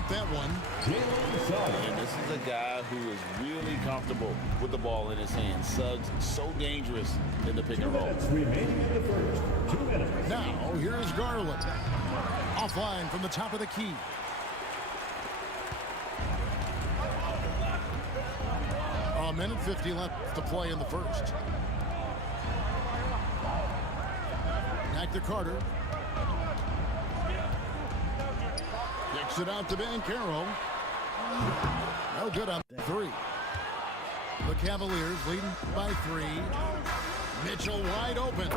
count that one. And this is a guy who is really comfortable with the ball in his hands. Suggs so dangerous in the pick and roll. Now, here's Garland. Offline from the top of the key. A minute 50 left to play in the first. Back to Carter. Kicks it out to Banchero. No good on 3. The Cavaliers leading by 3. Mitchell wide open.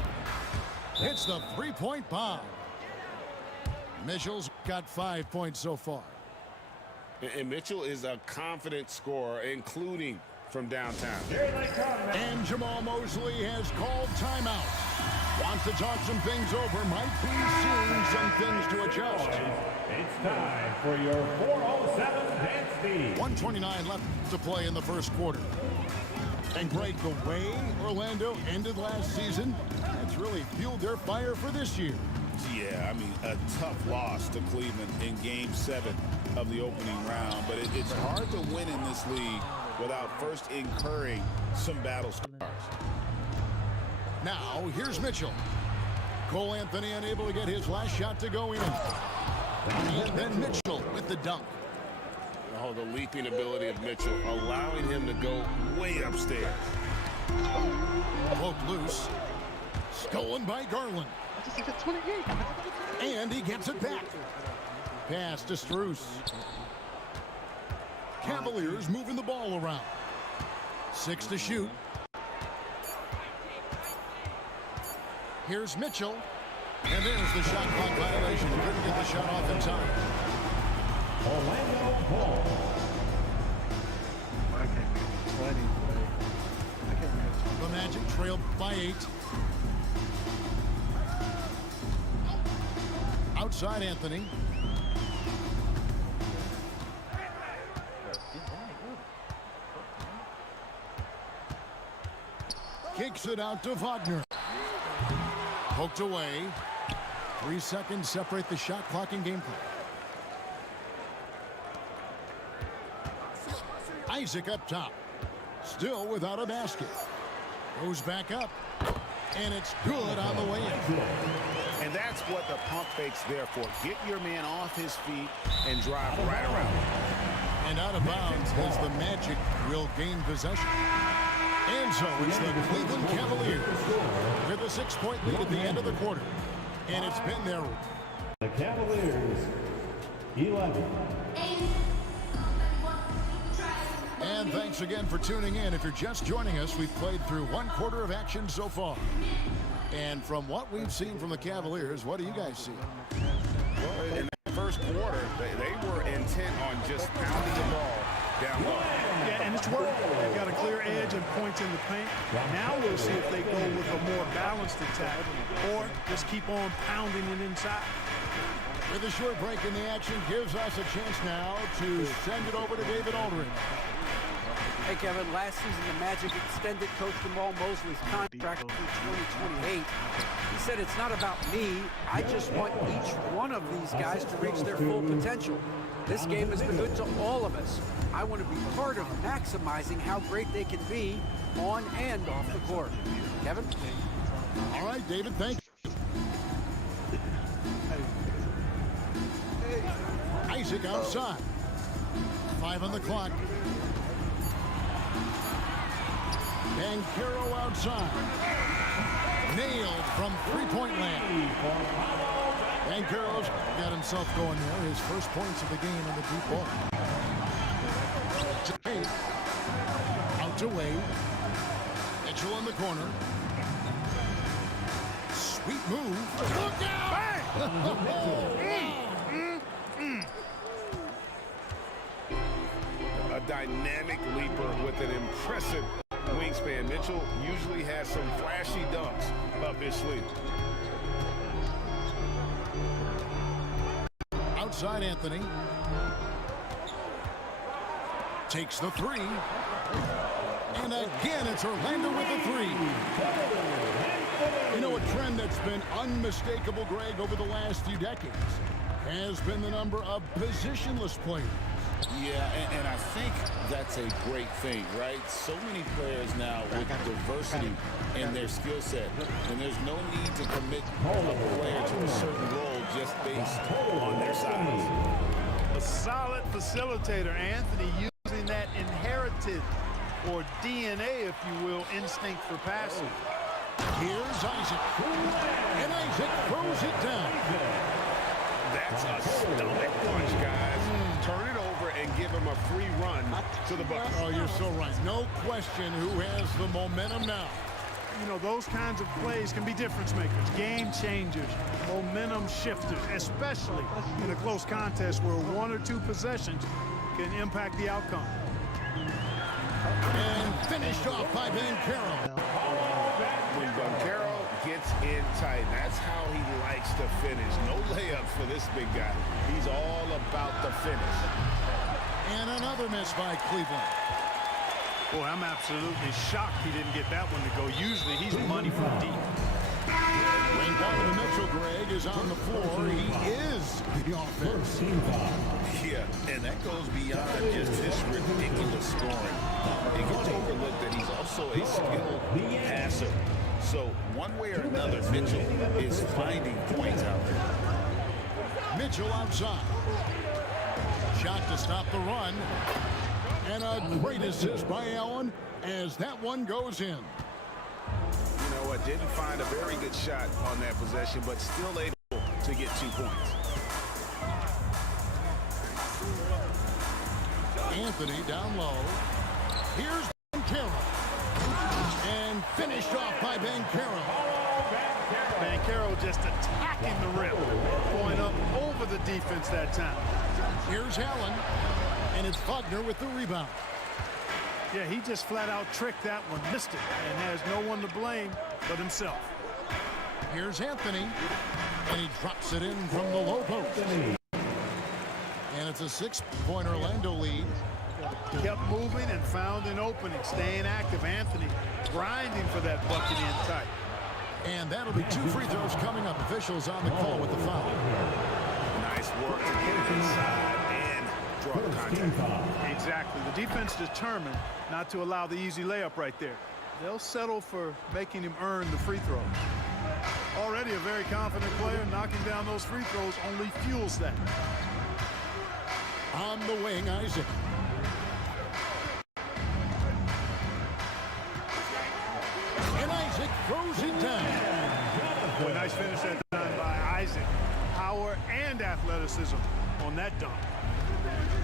Hits the three-point bomb. Mitchell's got 5 points so far. And Mitchell is a confident scorer, including from downtown. And Jamal Mosley has called timeout. Wants to talk some things over. Might be seeing some things to adjust. It's time for your 407 dance beat. 1:29 left to play in the first quarter. And Greg, the way Orlando ended last season, that's really fueled their fire for this year. Yeah, I mean, a tough loss to Cleveland in Game 7 of the opening round. But it's hard to win in this league without first incurring some battle scars. Now, here's Mitchell. Cole Anthony unable to get his last shot to go in. And then Mitchell with the dunk. Oh, the leaping ability of Mitchell, allowing him to go way upstairs. Poked loose. Stolen by Garland. And he gets it back. Pass to Strus. Cavaliers moving the ball around. 6 to shoot. Here's Mitchell. And there's the shot clock violation. He couldn't get the shot off in time. Orlando Ball. The Magic trailed by 8. Outside Anthony. Kicks it out to Wagner. Poked away. 3 seconds separate the shot clock and game clock. Isaac up top. Still without a basket. Goes back up. And it's good on the way in. And that's what the pump fake's there for. Get your man off his feet and drive right around. And out of bounds as the Magic will gain possession. And so it's the Cleveland Cavaliers with a 6-point lead at the end of the quarter. And it's been their... The Cavaliers, 11. And thanks again for tuning in. If you're just joining us, we've played through 1 quarter of action so far. And from what we've seen from the Cavaliers, what do you guys see? Well, in the first quarter, they were intent on just pounding the ball down low. Yeah, and it's worked. They've got a clear edge and points in the paint. Now we'll see if they go with a more balanced attack or just keep on pounding it inside. With a short break in the action gives us a chance now to send it over to David Aldridge. Hey, Kevin, last season the Magic extended Coach Jamal Mosley's contract through 2028. He said, it's not about me. I just want each one of these guys to reach their full potential. This game has been good to all of us. I want to be part of maximizing how great they can be on and off the court. Kevin? All right, David, thank you. Isaac outside. 5 on the clock. Banchero outside. Nailed from three-point land. Banchero's got himself going there. His first points of the game on the deep ball. Out to Wade. Mitchell in the corner. Sweet move. Look out! A dynamic leaper with an impressive wingspan. Mitchell usually has some flashy dunks up his sleeve. Outside Anthony. Takes the 3. And again, it's Orlando with the 3. You know, a trend that's been unmistakable, Greg, over the last few decades. has been the number of positionless players. Yeah, and I think that's a great thing, right? So many players now with diversity in their skill set, and there's no need to commit a player to a certain role just based on their size. A solid facilitator, Anthony, using that inherited or DNA, if you will, instinct for passing. Here's Isaac. And Isaac throws it down. That's a stomach punch, guys. Turn it over and give him a free run to the bucket. Oh, you're so right. No question who has the momentum now. You know, those kinds of plays can be difference makers, game changers, momentum shifters, especially in a close contest where 1 or 2 possessions can impact the outcome. And finished off by Banchero. When Banchero gets in tight, that's how he likes to finish. No layups for this big guy. He's all about the finish. And another miss by Cleveland. Boy, I'm absolutely shocked he didn't get that one to go. Usually he's money from deep. When Donovan Mitchell, Greg, is on the floor, he is the offense. Yeah, and that goes beyond just his ridiculous scoring. It gets overlooked that he's also a skilled passer. So one way or another, Mitchell is finding points out there. Mitchell outside. Shot to stop the run. And a great assist by Allen as that one goes in. You know what? Didn't find a very good shot on that possession, but still able to get 2 points. Anthony down low. Here's Banchero. And finished off by Banchero. Banchero just attacking the rim, going up over the defense that time. Here's Allen. And it's Wagner with the rebound. Yeah, he just flat out tricked that one, missed it, and has no one to blame but himself. Here's Anthony, and he drops it in from the low post. And it's a 6-point Orlando lead. Kept moving and found an opening, staying active. Anthony grinding for that bucket in tight. And that'll be 2 free throws coming up. Officials on the call with the foul. Nice work to get it inside and draw the contact. Exactly. The defense determined not to allow the easy layup right there. They'll settle for making him earn the free throw. Already a very confident player, knocking down those free throws only fuels that. On the wing, Isaac. And Isaac throws it down. Boy, nice finish that time by Isaac. Power and athleticism on that dunk.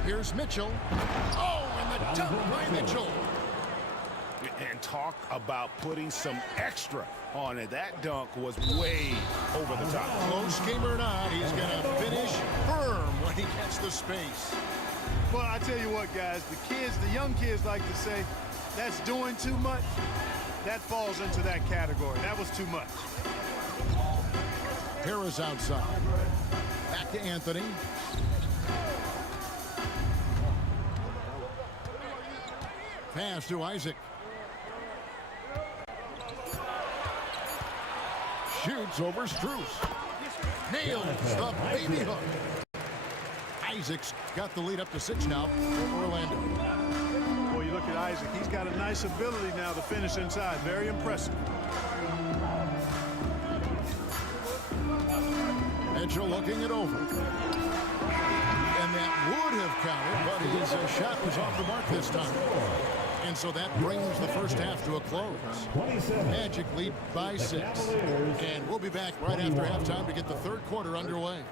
Here's Mitchell. Oh, and the dunk by Mitchell. And talk about putting some extra on it. That dunk was way over the top. Close game or not, he's going to finish firm when he gets the space. Well, I tell you what, guys, the young kids like to say, that's doing too much. That falls into that category. That was too much. Harris outside. Back to Anthony. Pass to Isaac. Shoots over Strus. Nails the baby hook. Isaac's got the lead up to 6 now for Orlando. Boy, you look at Isaac. He's got a nice ability now to finish inside. Very impressive. Mitchell looking it over. And that would have counted, but his shot was off the mark this time. And so that brings the first half to a close. Magic lead by 6. And we'll be back right after halftime to get the third quarter underway.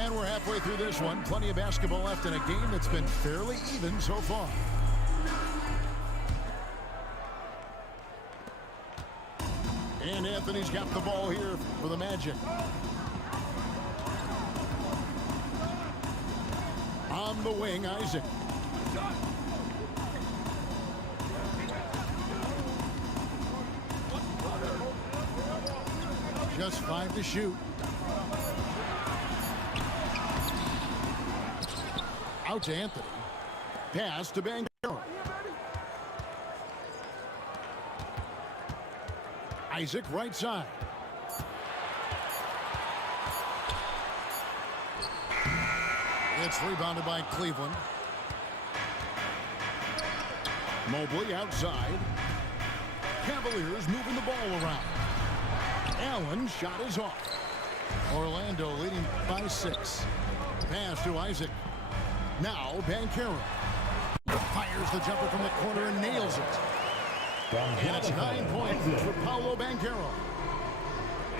And we're halfway through this one. Plenty of basketball left in a game that's been fairly even so far. And Anthony's got the ball here for the Magic. On the wing, Isaac. Just 5 to shoot. Out to Anthony. Pass to Banchero. Isaac right side. It's rebounded by Cleveland. Mobley outside. Cavaliers moving the ball around. Allen shot is off. Orlando leading by 6. Pass to Isaac. Now Banchero. Fires the jumper from the corner and nails it. And it's 9 points for Paolo Banchero.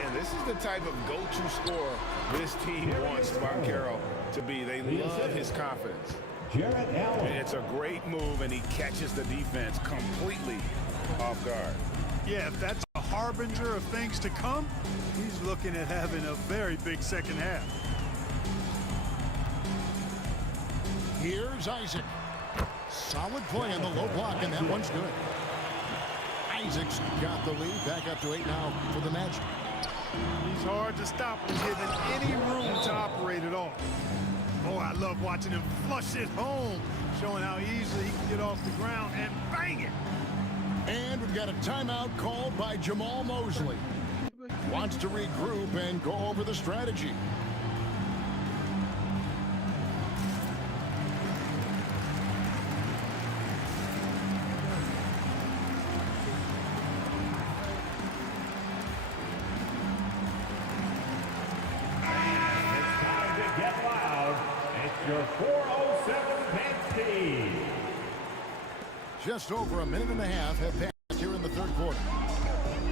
And this is the type of go-to scorer this team wants Banchero to be. They love his confidence. And it's a great move, and he catches the defense completely off guard. Yeah, if that's a harbinger of things to come, he's looking at having a very big second half. Here's Isaac. Solid play on the low block, and that one's good. Isaac's got the lead. Back up to 8 now for the Magic. He's hard to stop when given any room to operate at all. Oh, I love watching him flush it home, showing how easily he can get off the ground and bang it. And we've got a timeout called by Jamal Mosley. Wants to regroup and go over the strategy. Your 407 penalty. Just over a minute and a half have passed here in the third quarter.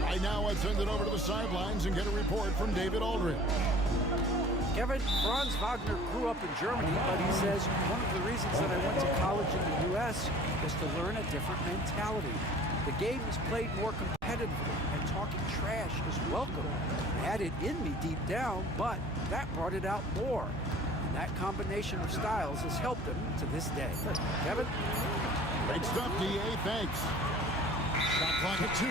Right now, I send it over to the sidelines and get a report from David Aldridge. Kevin, Franz Wagner grew up in Germany, but he says one of the reasons that I went to college in the U.S. was to learn a different mentality. The game is played more competitively, and talking trash is welcome. I had it in me deep down, but that brought it out more. That combination of styles has helped him to this day. Kevin? Great stuff, D.A. Thanks. Shot clock at 2.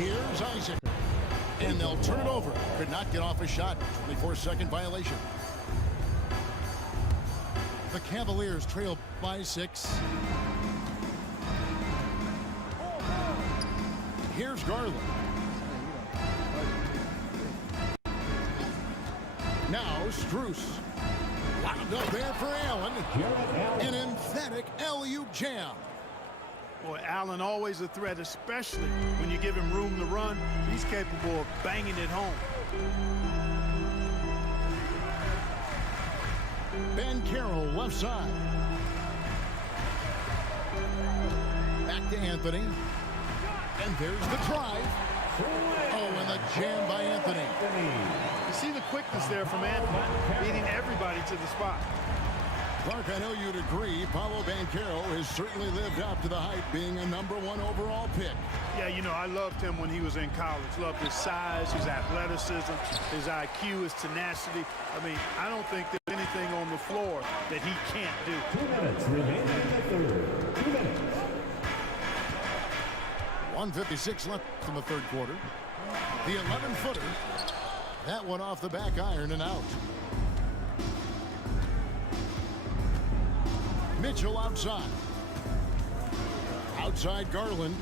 Here's Isaac. And they'll turn it over. Could not get off a shot. 24-second violation. The Cavaliers trail by 6. Here's Garland. Now Strus. Wound up there for Allen. An emphatic alley-oop jam. Boy, Allen always a threat, especially when you give him room to run. He's capable of banging it home. Banchero left side. Back to Anthony. And there's the drive. Oh, and the jam by Anthony. You see the quickness there from Anthony, beating everybody to the spot. Clark, I know you'd agree, Paolo Banchero has certainly lived up to the hype, being a #1 overall pick. Yeah, you know, I loved him when he was in college. Loved his size, his athleticism, his IQ, his tenacity. I mean, I don't think there's anything on the floor that he can't do. 2 minutes remaining in the third. 2 minutes. 1:56 left in the third quarter. The 11-footer. That one off the back iron and out. Mitchell outside. Outside Garland.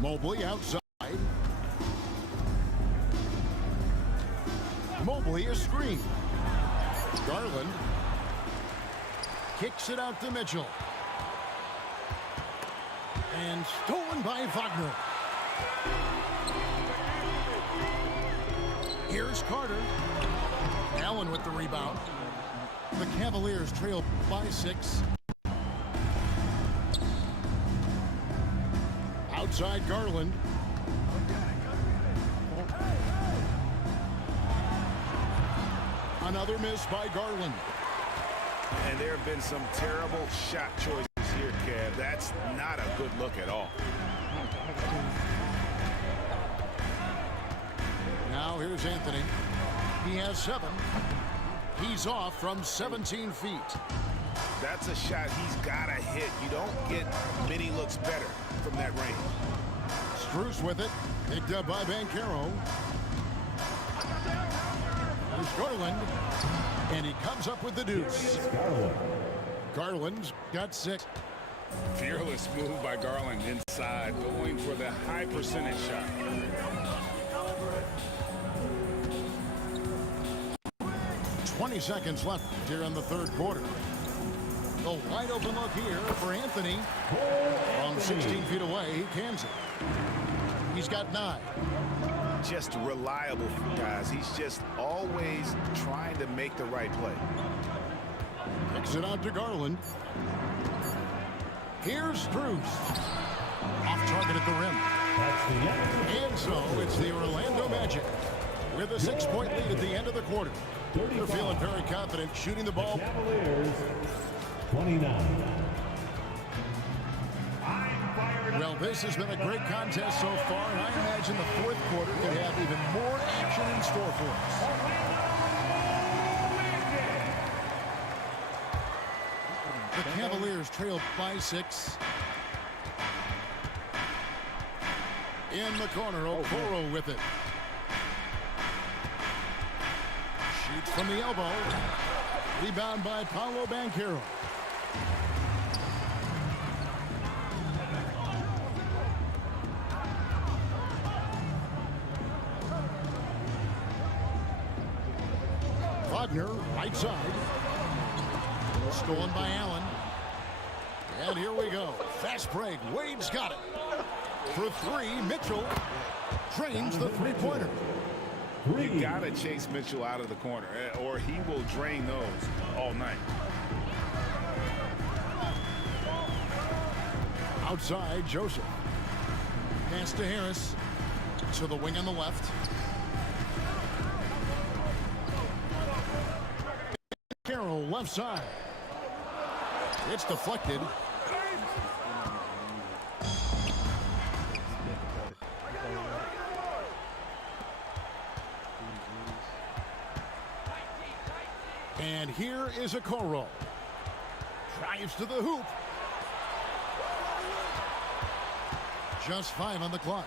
Mobley outside. Mobley a screen. Garland kicks it out to Mitchell. And stolen by Wagner. Here's Carter. Allen with the rebound. The Cavaliers trail by 6. Outside Garland. Another miss by Garland. And there have been some terrible shot choices here, Kev. That's not a good look at all. Now here's Anthony. He has 7. He's off from 17 feet. That's a shot he's got to hit. You don't get many looks better from that range. Strus with it. Picked up by Banchero. There's Garland. And he comes up with the deuce. Garland's got 6. Fearless move by Garland inside, going for the high percentage shot. 20 seconds left here in the third quarter. The wide open look here for Anthony. From 16 feet away, he cans it. He's got 9. Just reliable, guys. He's just always trying to make the right play. Kicks it out to Garland. Here's Strus. Off target at the rim. And so it's the Orlando Magic with a 6-point lead at the end of the quarter. They're feeling very confident shooting the ball. Cavaliers, 29. Well, this has been a great contest so far, and I imagine the fourth quarter could have even more action in store for us. The Cavaliers trail by 6. In the corner, Okoro with it. Shoots from the elbow. Rebound by Paolo Banchero. Wagner, right side. Stolen by Allen. And here we go. Fast break. Wade's got it. For 3, Mitchell drains the three-pointer. You got to chase Mitchell out of the corner, or he will drain those all night. Outside, Joseph. Pass to Harris. To the wing on the left. Carroll, left side. It's deflected. And here is Okoro. Drives to the hoop. Just 5 on the clock.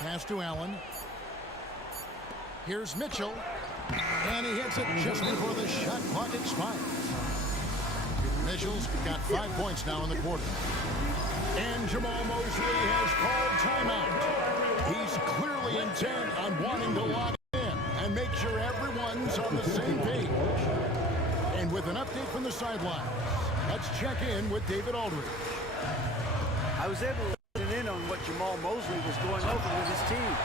Pass to Allen. Here's Mitchell. And he hits it just before the shot clock expires. Mitchell's got 5 points now in the quarter. And Jamal Mosley has called timeout. He's clearly intent on wanting to lock in and make sure everyone's on the same page. And with an update from the sidelines, let's check in with David Aldridge. I was able to listen in on what Jamal Mosley was going over with his team.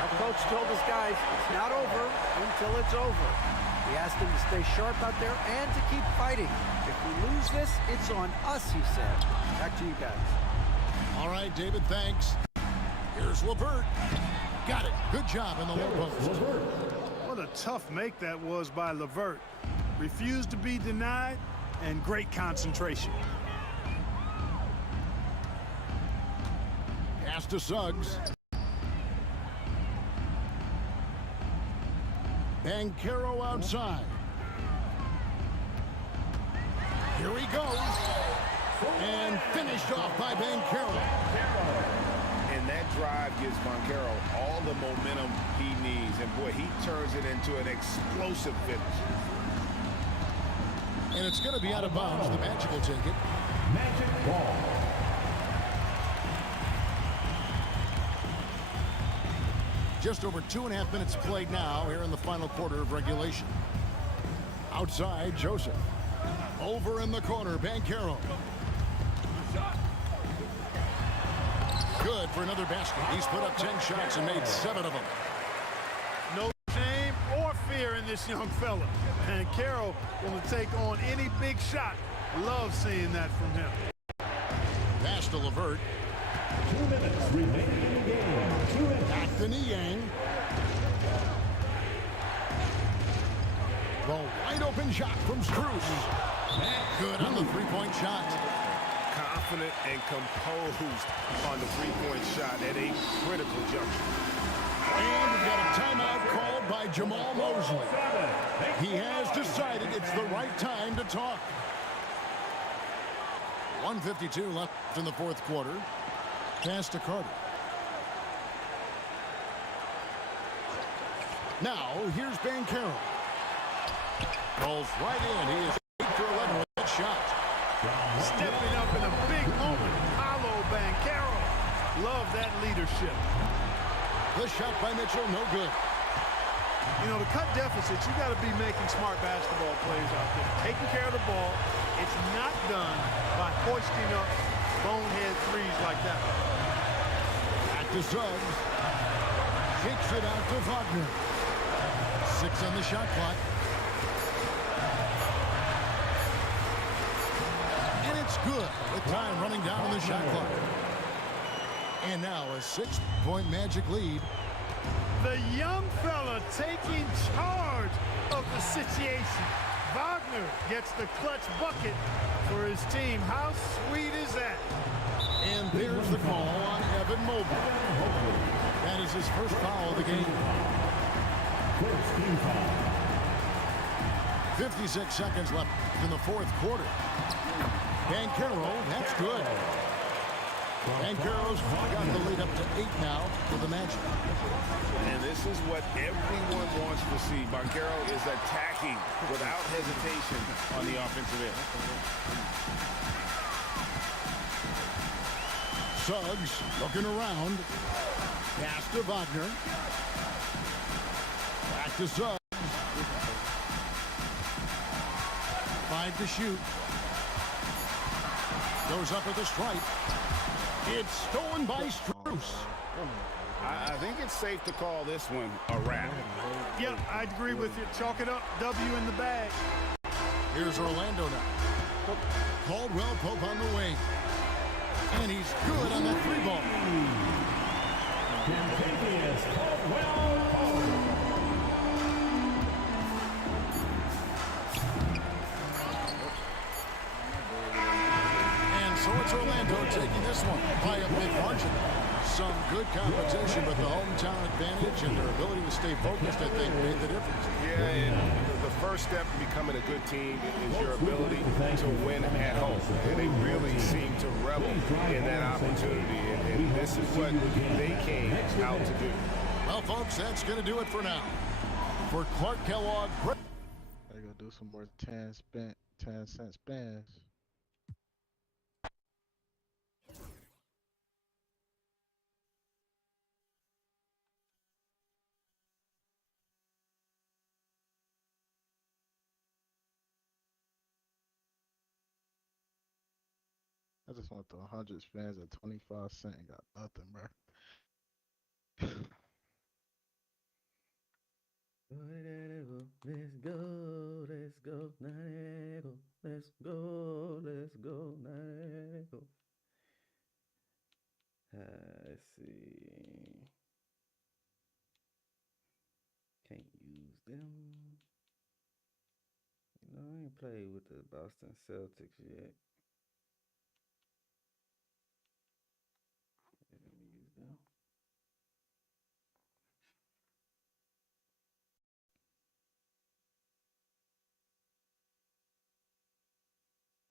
Our coach told his guys it's not over until it's over. He asked them to stay sharp out there and to keep fighting. If we lose this, it's on us, he said. Back to you guys. All right, David, thanks. Here's LeVert. Got it. Good job in the low post. What a tough make that was by LeVert. Refused to be denied, and great concentration. Pass to Suggs. Banchero outside. Here he goes. And finished off by Banchero. And that drive gives Banchero all the momentum he needs. And boy, he turns it into an explosive finish. And it's going to be out of bounds. The Magic will take it. Magic ball. Just over 2.5 minutes played now here in the final quarter of regulation. Outside, Joseph. Over in the corner, Banchero. Good for another basket. He's put up 10 shots and made 7 of them. No shame or fear in this young fella. And Carroll going to take on any big shot. Love seeing that from him. Pass to LeVert. 2 minutes remaining in the game. 2 minutes. Back to Niang. The wide open shot from Strus. Good on the three-point shot. Confident and composed on the three-point shot at a critical juncture. And we've got a timeout called by Jamal Mosley. He has decided it's the right time to talk. 1:52 left in the fourth quarter. Pass to Carter. Now, here's Banchero. Rolls right in. He is 8 for 11 with that shot. Stepping up in a big moment. Paolo Banchero. Love that leadership. The shot by Mitchell, no good. You know, to cut deficits, you got to be making smart basketball plays out there. Taking care of the ball. It's not done by hoisting up bonehead threes like that. Back to Suggs. Kicks it out to Wagner. 6 on the shot clock. And it's good with time running down on the shot clock. And now a 6-point Magic lead. The young fella taking charge of the situation. Wagner gets the clutch bucket for his team. How sweet is that? And there's the call on Evan Mobley. That is his first foul of the game. 56 seconds left in the fourth quarter. Banchero, that's good. Banchero's got the lead up to 8 now for the Magic. And this is what everyone wants to see. Banchero is attacking without hesitation on the offensive end. Suggs looking around. Pass to Wagner. Back to Suggs. 5 to shoot. Goes up with a strike. It's stolen by Strus. I think it's safe to call this one a wrap. Yep, I agree with you. Chalk it up. W in the bag. Here's Orlando now. Caldwell Pope on the wing. And he's good on the 3-ball. And so it's Orlando taking this one by a big margin. Some good competition, but the hometown advantage and their ability to stay focused, I think, made the difference. Yeah, and the first step in becoming a good team is your ability to win at home. And they really seem to revel in that opportunity. And this is what they came out to do. Well, folks, that's going to do it for now. For Clark Kellogg. I gotta do some more 10-cent spins. I just went to 100 spins at 25 cents and got nothing, bro. Let's go, let's go, let's go, let's go, let's go. Let's see. Can't use them. You know, I ain't played with the Boston Celtics yet. Let me use them.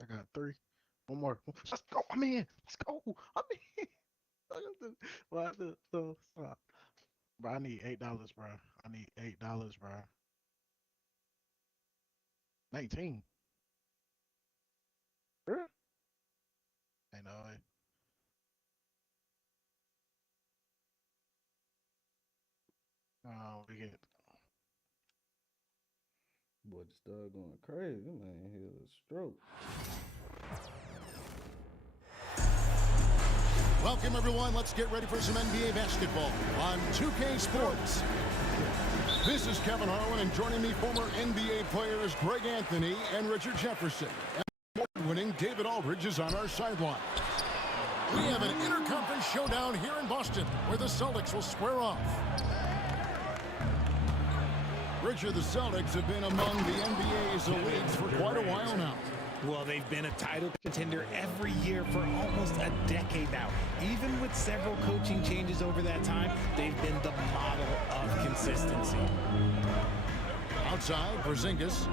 I got 3. One more. Let's go. I'm in. Let's go. I'm in. Well, stop. Bro, I need $8, bro. I need $8, bro. 19. Bro. Ain't no way. Oh, we get. Boy, just started going crazy. Man, he had a stroke. Welcome, everyone. Let's get ready for some NBA basketball on 2K Sports. This is Kevin Harlan, and joining me, former NBA players Greg Anthony and Richard Jefferson. And award-winning David Aldridge is on our sideline. We have an interconference showdown here in Boston, where the Celtics will square off. Richard, the Celtics have been among the NBA's elites for quite a while now. Well, they've been a title contender every year for almost a decade now. Even with several coaching changes over that time, they've been the model of consistency. Outside, Porzingis.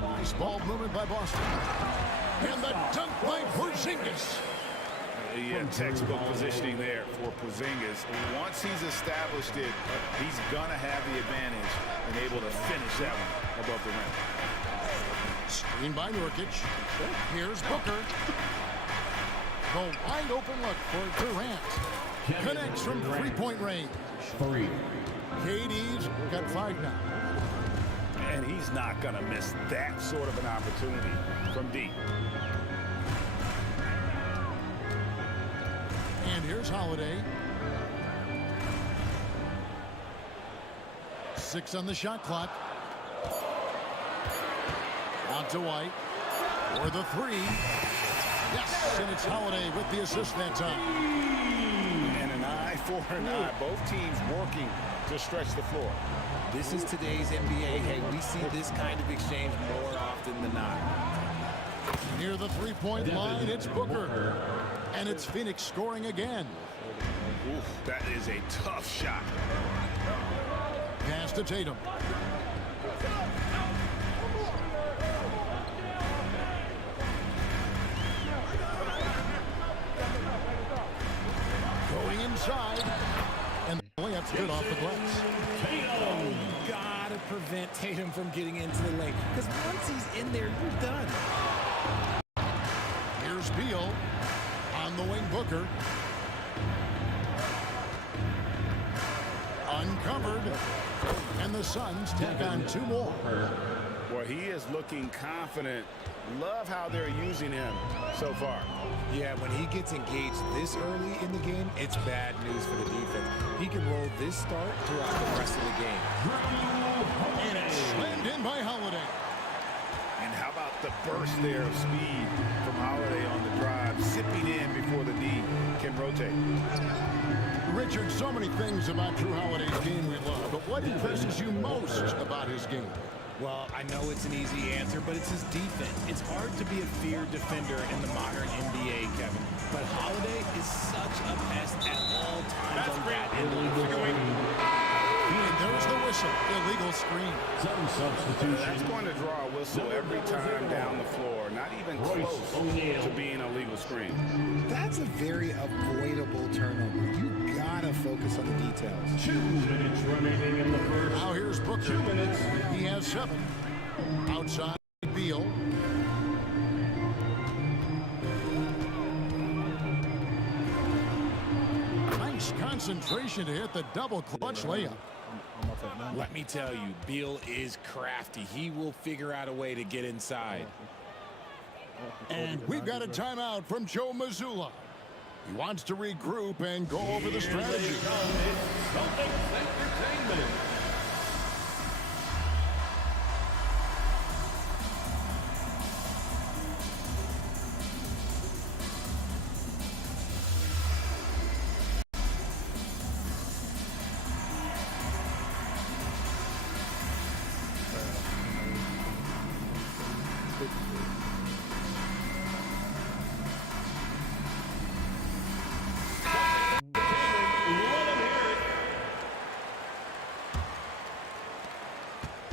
Nice ball movement by Boston. And the dunk by Porzingis. Yeah, textbook positioning there for Porzingis. Once he's established it, he's going to have the advantage and able to finish that one above the rim. Screen by Nurkic. Here's Booker. The wide open look for Durant. connects from three-point range. 3. KD's got 5 now. And he's not going to miss that sort of an opportunity from deep. And here's Holiday. 6 on the shot clock. Out to White. For the 3. Yes, and it's Holiday with the assist that time. And an eye for an eye. Both teams working to stretch the floor. This is today's NBA. Hey, we see this kind of exchange more often than not. Near the three-point line, it's Booker. And it's Phoenix scoring again. Oof, that is a tough shot. Pass to Tatum. Going inside. And the layup's good off the glass. Oh, you gotta prevent Tatum from getting into the lane. Because once he's in there, you're done. Here's Beal. On the wing, Booker. Uncovered. And the Suns take on 2 more. Boy, he is looking confident. Love how they're using him so far. Yeah, when he gets engaged this early in the game, it's bad news for the defense. He can roll this start throughout the rest of the game. And it's slammed in by Holiday. And how about the burst there of speed from Holiday on the drive, zipping in before the D can rotate. Richard, so many things about Drew Holiday's game we love, but what impresses you most about his game? Well, I know it's an easy answer, but it's his defense. It's hard to be a feared defender in the modern NBA, Kevin. But Holiday is such a pest at all times on that end of the floor. And there's the whistle. Illegal screen. Some substitution. That's going to draw a whistle every time down the floor. Not even close to being a legal screen. That's a very avoidable turnover. You gotta focus on the details. 2 minutes remaining in the first. Now here's Booker. 2 minutes. He has 7. Outside, Beal. Nice concentration to hit the double clutch layup. Let me tell you, Beal is crafty. He will figure out a way to get inside. And we've got a timeout from Joe Mazzulla. He wants to regroup and go over the strategy. Celtics Entertainment.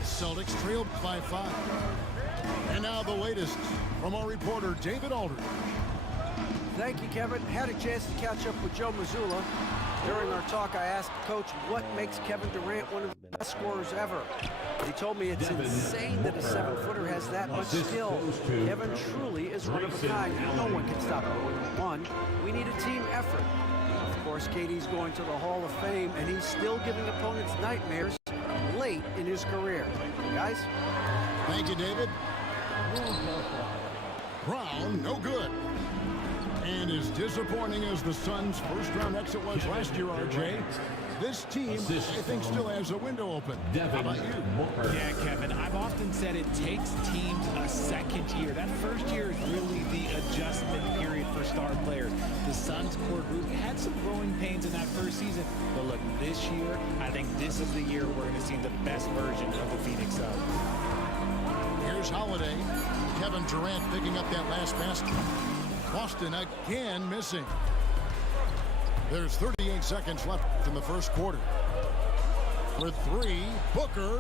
Celtics trailed by 5. And now the latest from our reporter, David Aldridge. Thank you, Kevin. Had a chance to catch up with Joe Mazzulla. During our talk, I asked Coach what makes Kevin Durant one of the best scorers ever. He told me it's insane that a 7-footer has that much skill. Kevin truly is one of a kind. No one can stop him one. We need a team effort. Of course, KD's going to the Hall of Fame, and he's still giving opponents nightmares late in his career. Guys? Thank you, David. Brown, no good. And as disappointing as the Suns' first-round exit was last year, RJ, this team, I think, still has a window open. How about you? Yeah, Kevin, I've often said it takes teams a second year. That first year is really the adjustment period for star players. The Suns core group had some growing pains in that first season. But look, this year, I think this is the year we're going to see the best version of the Phoenix Suns. Here's Holiday. Kevin Durant picking up that last basket. Boston again missing. There's 38 seconds left in the first quarter. For 3, Booker.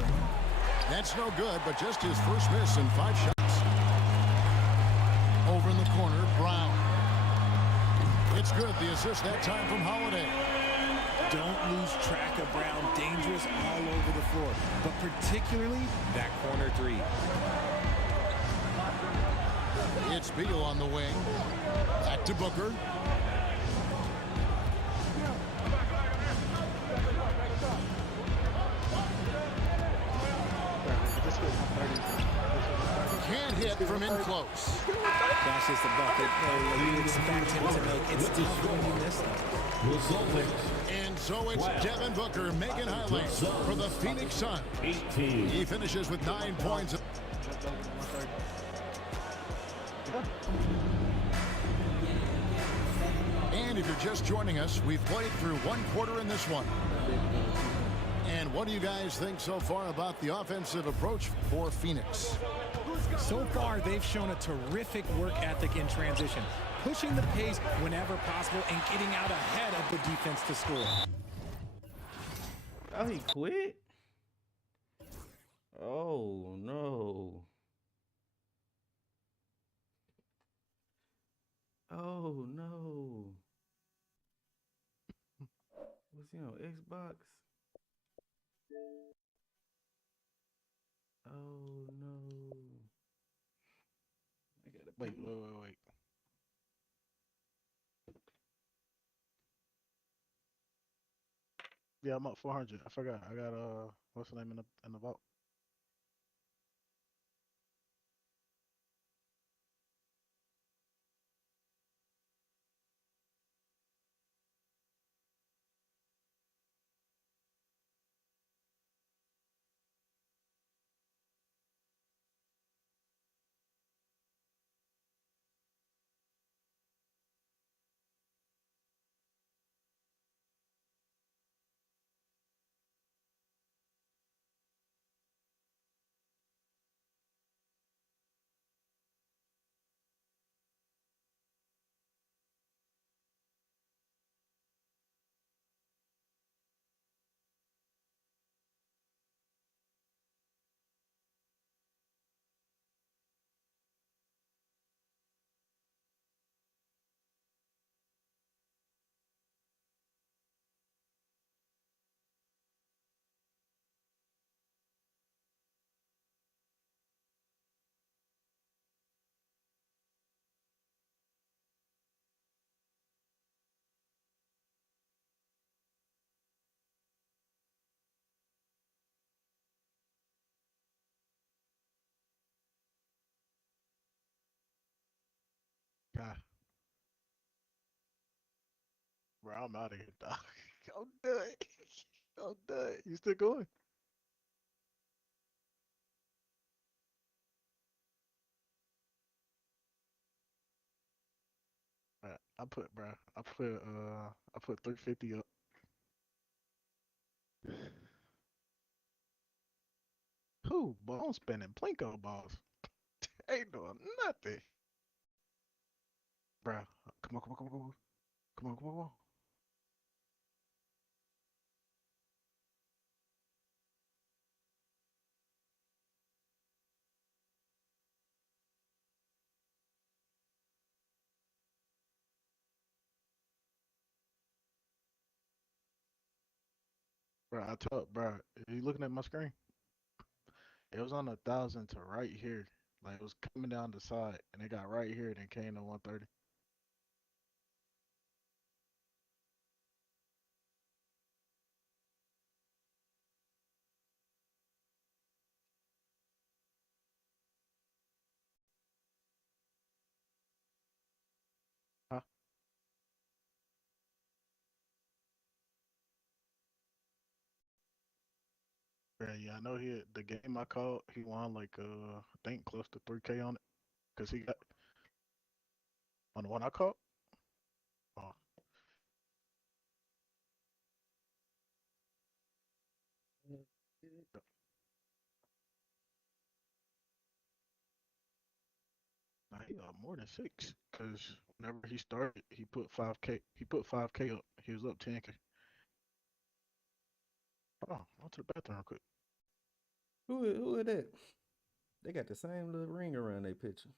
That's no good, but just his first miss in 5 shots. Over in the corner, Brown. It's good. The assist that time from Holiday. Don't lose track of Brown. Dangerous all over the floor, but particularly that corner 3. It's Beal on the wing. Back to Booker. can't hit from in close. That's just a bucket you expect him to make. It's tough when you miss them. And so it's Devin Booker making highlights for the Phoenix Suns. He finishes with 9 points. And if you're just joining us, we've played through one quarter in this one. And what do you guys think so far about the offensive approach for Phoenix? So far, they've shown a terrific work ethic in transition, pushing the pace whenever possible and getting out ahead of the defense to score. Oh, he quit? Oh, no. Oh, no. Was he on Xbox? Oh, no. I gotta Wait. Yeah, I'm up 400. I forgot. I got what's the name in the vault? God, bro, I'm out of here, dog. I'm done. I'm done. You still going? Right, I put 350 up. Who? Boy, I'm spending Plinko balls. Ain't doing nothing. Bro, come on, come on, come on, come on. Come on, come on, come on. Bro, I told, bro, are you looking at my screen? It was on 1,000 to right here. Like it was coming down the side, and it got right here, then came to 130. Huh? Yeah, I know the game I called, he won like I think close to 3K on it, cause he got on the one I called. Oh, nah, he got more than 6, cause whenever he started, he put 5K. He put 5K up. He was up 10K. Hold on, I'll to the bathroom real quick. Who is that? They got the same little ring around their picture.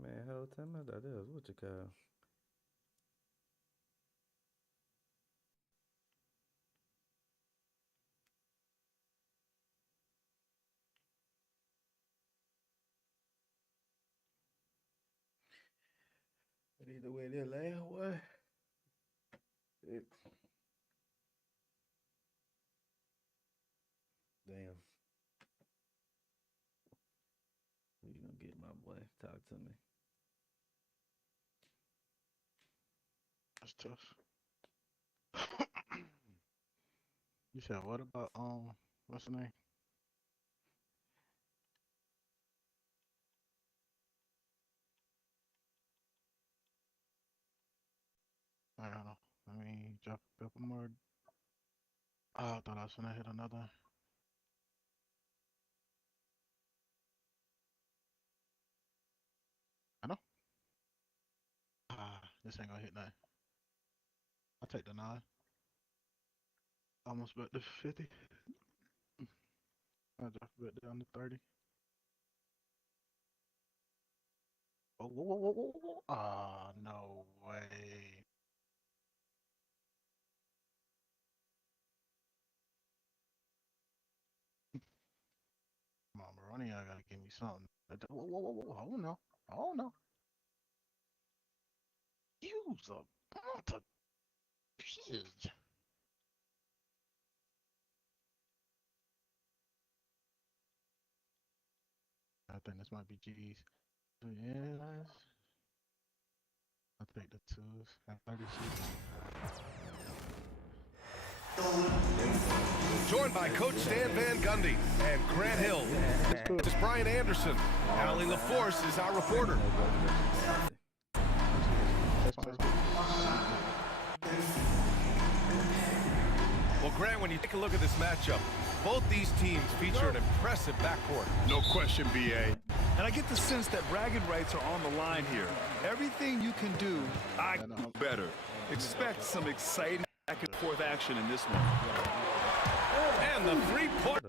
Man, whole time I thought that was what you call. But either way, that last one, Damn. You gonna get my boy? Talk to me. That's tough. You said what about what's the name? I don't know. Let me drop a couple more. Oh, I thought I was gonna hit another. I know. This ain't gonna hit nothing. I'll take the 9. Almost bet to 50. I'll drop a bet down to 30. Oh, whoa, whoa, whoa, whoa, whoa. Ah, no way. Come on, Baroni, I gotta give me something. Whoa, whoa, whoa, whoa. Oh no. Oh no. Use a bunch of shit. I think this might be G's. Yes. I'll take the 2s at 36. Joined by Coach Stan Van Gundy and Grant Hill. This is Brian Anderson. Allie LaForce is our reporter. Well, Grant, when you take a look at this matchup, both these teams feature an impressive backcourt. No question, BA. And I get the sense that bragging rights are on the line here. Everything you can do, I can do better. Expect some exciting back and forth action in this one. And the three-point.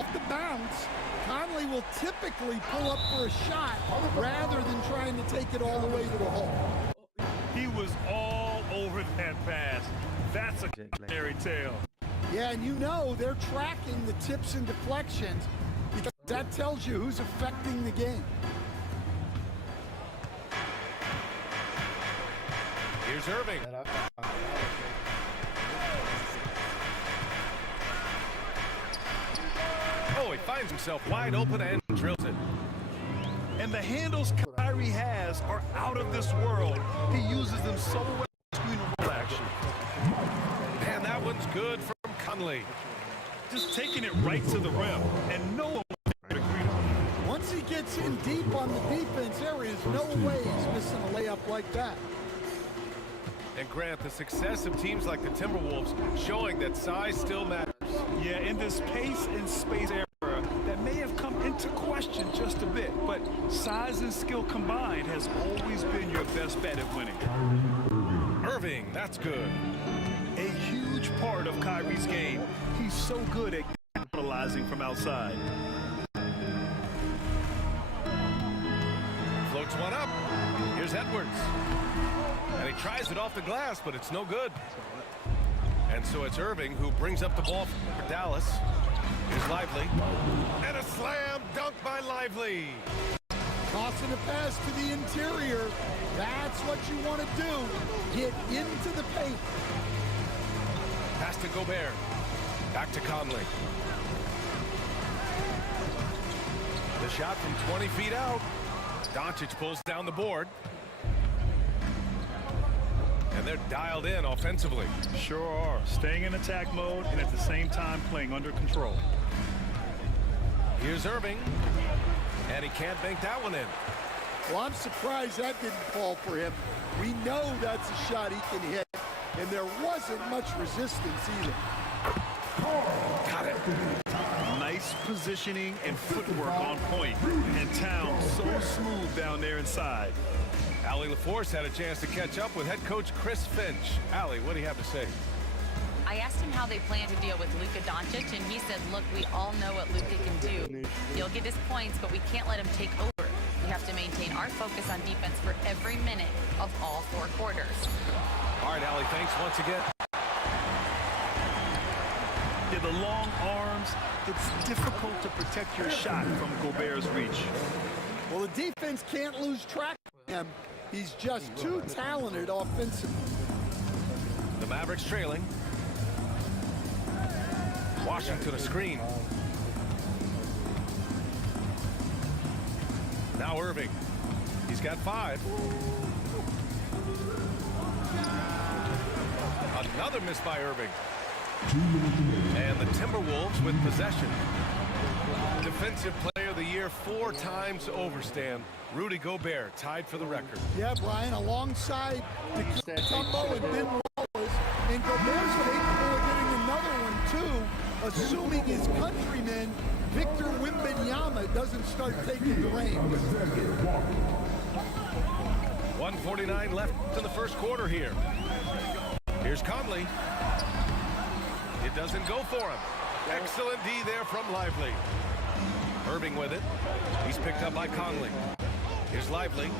Off the bounce, Conley will typically pull up for a shot rather than trying to take it all the way to the hole. He was all over that pass. That's a cautionary tale. Yeah, and you know they're tracking the tips and deflections because that tells you who's affecting the game. Here's Irving. Oh, he finds himself wide open and drills it. And the handles Kyrie has are out of this world. He uses them so well in screen and roll action. And that one's good from Conley. Just taking it right to the rim, and no one would agree. Once he gets in deep on the defense, there is no way he's missing a layup like that. And Grant, the success of teams like the Timberwolves showing that size still matters. Yeah, in this pace and space era that may have come into question just a bit, but size and skill combined has always been your best bet at winning. Irving, that's good. A huge part of Kyrie's game. He's so good at capitalizing from outside. Floats one up. Here's Edwards. And he tries it off the glass, but it's no good. And so it's Irving who brings up the ball for Dallas. Here's Lively. And a slam dunk by Lively. Tossing a pass to the interior. That's what you want to do. Get into the paint. Pass to Gobert. Back to Conley. The shot from 20 feet out. Doncic pulls down the board. And they're dialed in offensively. Sure are. Staying in attack mode and at the same time playing under control. Here's Irving. And he can't bank that one in. Well, I'm surprised that didn't fall for him. We know that's a shot he can hit, and there wasn't much resistance either. Got it. Nice positioning and footwork on point. And Town so smooth down there inside. Allie LaForce had a chance to catch up with head coach Chris Finch. Allie, what do you have to say? I asked him how they plan to deal with Luka Doncic, and he said, look, we all know what Luka can do. He'll get his points, but we can't let him take over. We have to maintain our focus on defense for every minute of all 4 quarters. All right, Allie, thanks once again. Yeah, the long arms, it's difficult to protect your shot from Gobert's reach. Well, the defense can't lose track of him. He's just too talented offensively. The Mavericks trailing. Washington a screen. Now Irving. He's got 5. Another miss by Irving. And the Timberwolves with possession. Defensive Player of the Year 4 times over, Stan. Rudy Gobert tied for the record. Yeah, Brian, alongside Tumbo and Ben Wallace. And Gobert's capable of getting another one, too, assuming his countryman, Victor Wembanyama, doesn't start taking the reins. 1:49 left in the first quarter here. Here's Conley. It doesn't go for him. Excellent D there from Lively. Irving with it. He's picked up by Conley. Here's Lively.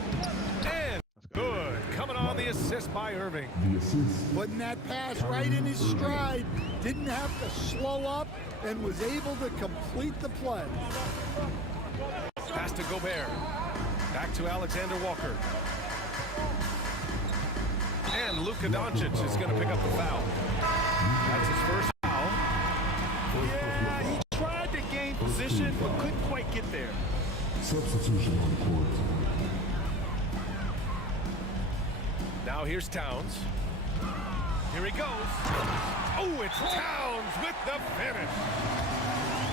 And good. Coming on the assist by Irving. Putting that pass right in his stride. Didn't have to slow up and was able to complete the play. Pass to Gobert. Back to Alexander Walker. And Luka Doncic is going to pick up the foul. That's his first foul. Yeah, he tried to gain position, but couldn't quite get there. Substitution on the court. Now here's Towns. Here he goes. Oh, it's Towns with the finish.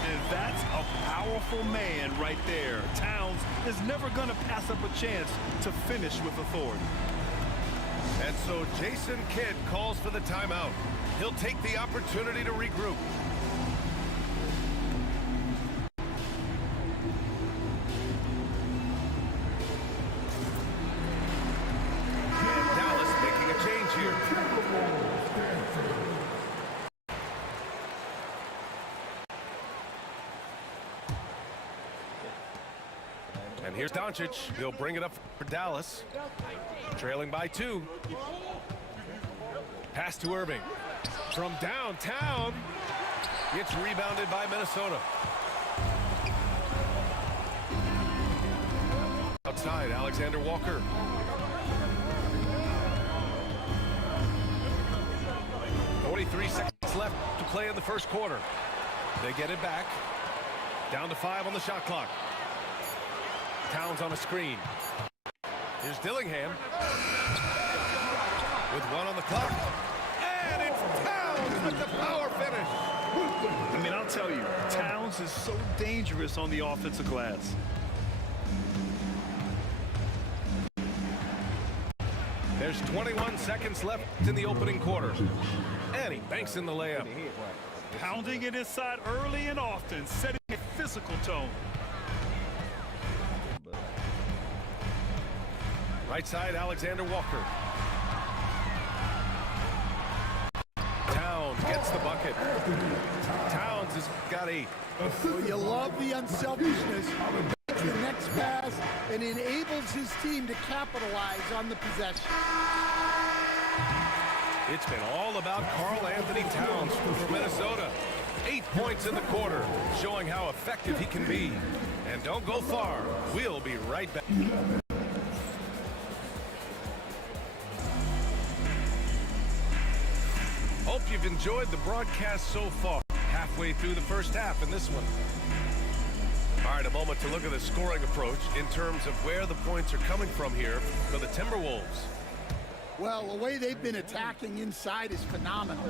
And that's a powerful man right there. Towns is never going to pass up a chance to finish with authority. And so Jason Kidd calls for the timeout. He'll take the opportunity to regroup. And Dallas making a change here. And here's Doncic. He'll bring it up for Dallas. Trailing by 2. Pass to Irving. From downtown. It's rebounded by Minnesota. Outside, Alexander Walker. .43 seconds left to play in the first quarter. They get it back. Down to 5 on the shot clock. Towns on a screen. Here's Dillingham. With 1 on the clock. And it's Towns with the power finish. I mean, I'll tell you, Towns is so dangerous on the offensive glass. There's 21 seconds left in the opening quarter. And he banks in the layup. Pounding it inside early and often, setting a physical tone. Right side, Alexander Walker. Towns gets the bucket. Towns has got 8. Well, you love the unselfishness. Makes the next pass and enables his team to capitalize on the possession. It's been all about Karl Anthony Towns for Minnesota. 8 points in the quarter, showing how effective he can be. And don't go far. We'll be right back. Hope you've enjoyed the broadcast so far. Halfway through the first half in this one. All right, a moment to look at the scoring approach in terms of where the points are coming from here for the Timberwolves. Well, the way they've been attacking inside is phenomenal.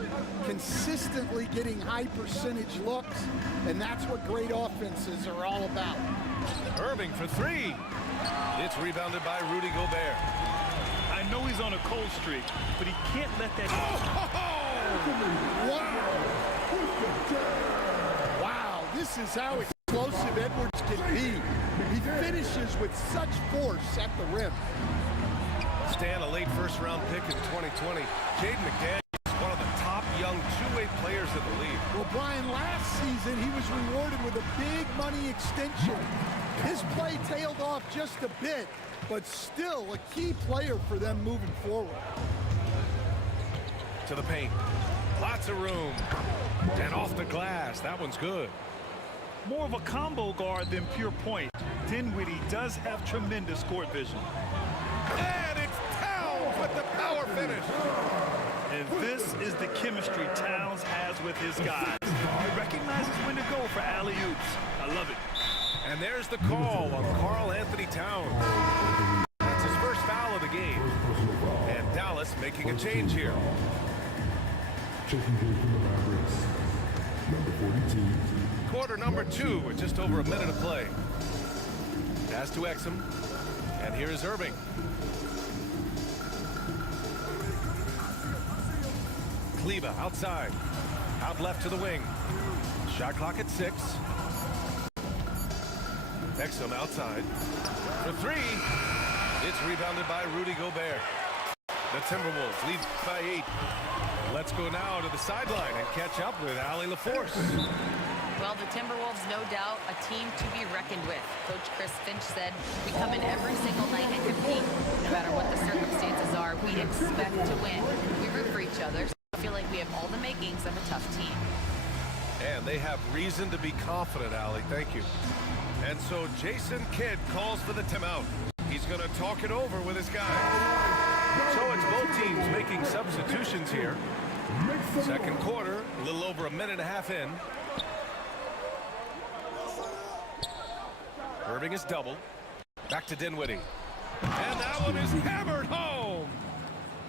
Consistently getting high percentage looks, and that's what great offenses are all about. Irving for 3. It's rebounded by Rudy Gobert. I know he's on a cold streak, but he can't let that Wow, this is how explosive Edwards can be. He finishes with such force at the rim. Stan, a late first-round pick in 2020. Jaden McDaniels is one of the top young two-way players in the league. Well, Brian, last season he was rewarded with a big money extension. His play tailed off just a bit, but still a key player for them moving forward. To the paint. Lots of room. And off the glass. That one's good. More of a combo guard than pure point. Dinwiddie does have tremendous court vision. And it's Towns with the power finish. And this is the chemistry Towns has with his guys. He recognizes when to go for alley-oops. I love it. And there's the call on Karl Anthony Towns. That's his first foul of the game. And Dallas making a change here. Quarter number 2 with just over a minute of play. Pass to Exum. And here is Irving. Kleba outside. Out left to the wing. Shot clock at 6. Exum outside. For 3. It's rebounded by Rudy Gobert. The Timberwolves lead by 8. Let's go now to the sideline and catch up with Allie LaForce. Well, the Timberwolves, no doubt, a team to be reckoned with. Coach Chris Finch said, we come in every single night and compete. No matter what the circumstances are, we expect to win. We root for each other, so I feel like we have all the makings of a tough team. And they have reason to be confident, Allie. Thank you. And so Jason Kidd calls for the timeout. He's going to talk it over with his guys. So it's both teams making substitutions here. Second quarter, a little over a minute and a half in. Irving is doubled. Back to Dinwiddie. And that one is hammered home.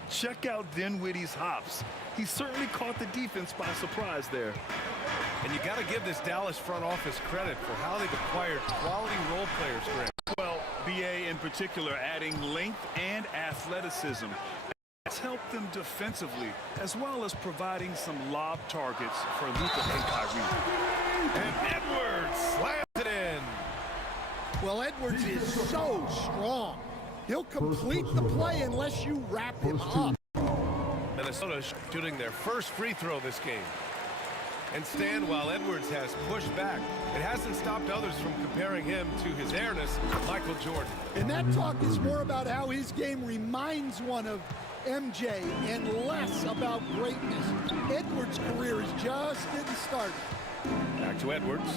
Check out Dinwiddie's hops. He certainly caught the defense by surprise there. And you got to give this Dallas front office credit for how they've acquired quality role players, Grant. Well, BA in particular adding length and athleticism. That's helped them defensively, as well as providing some lob targets for Luka and Kyrie. And Edwards slams it in. Well, Edwards is so strong. He'll complete the play unless you wrap him up. Minnesota shooting their first free throw this game. And Stan, while Edwards has pushed back, it hasn't stopped others from comparing him to his airness, Michael Jordan. And that talk is more about how his game reminds one of MJ and less about greatness. Edwards' career is just getting started. Back to Edwards.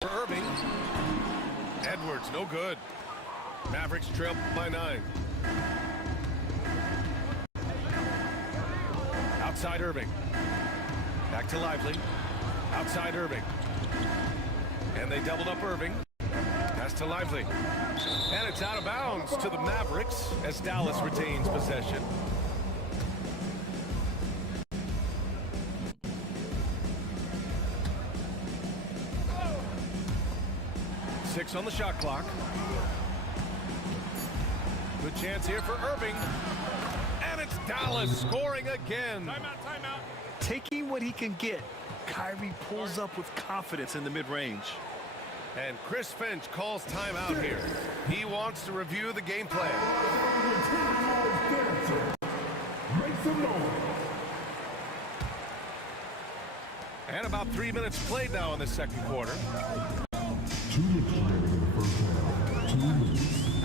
For Irving. Edwards, no good. Mavericks trail by 9. Outside Irving. Back to Lively. Outside Irving. And they doubled up Irving. Pass to Lively. And it's out of bounds to the Mavericks as Dallas retains possession. Six on the shot clock. Good chance here for Irving. And it's Dallas scoring again. Timeout. Taking what he can get, Kyrie pulls up with confidence in the mid-range. And Chris Finch calls timeout here. He wants to review the game plan. And about 3 minutes played now in the second quarter.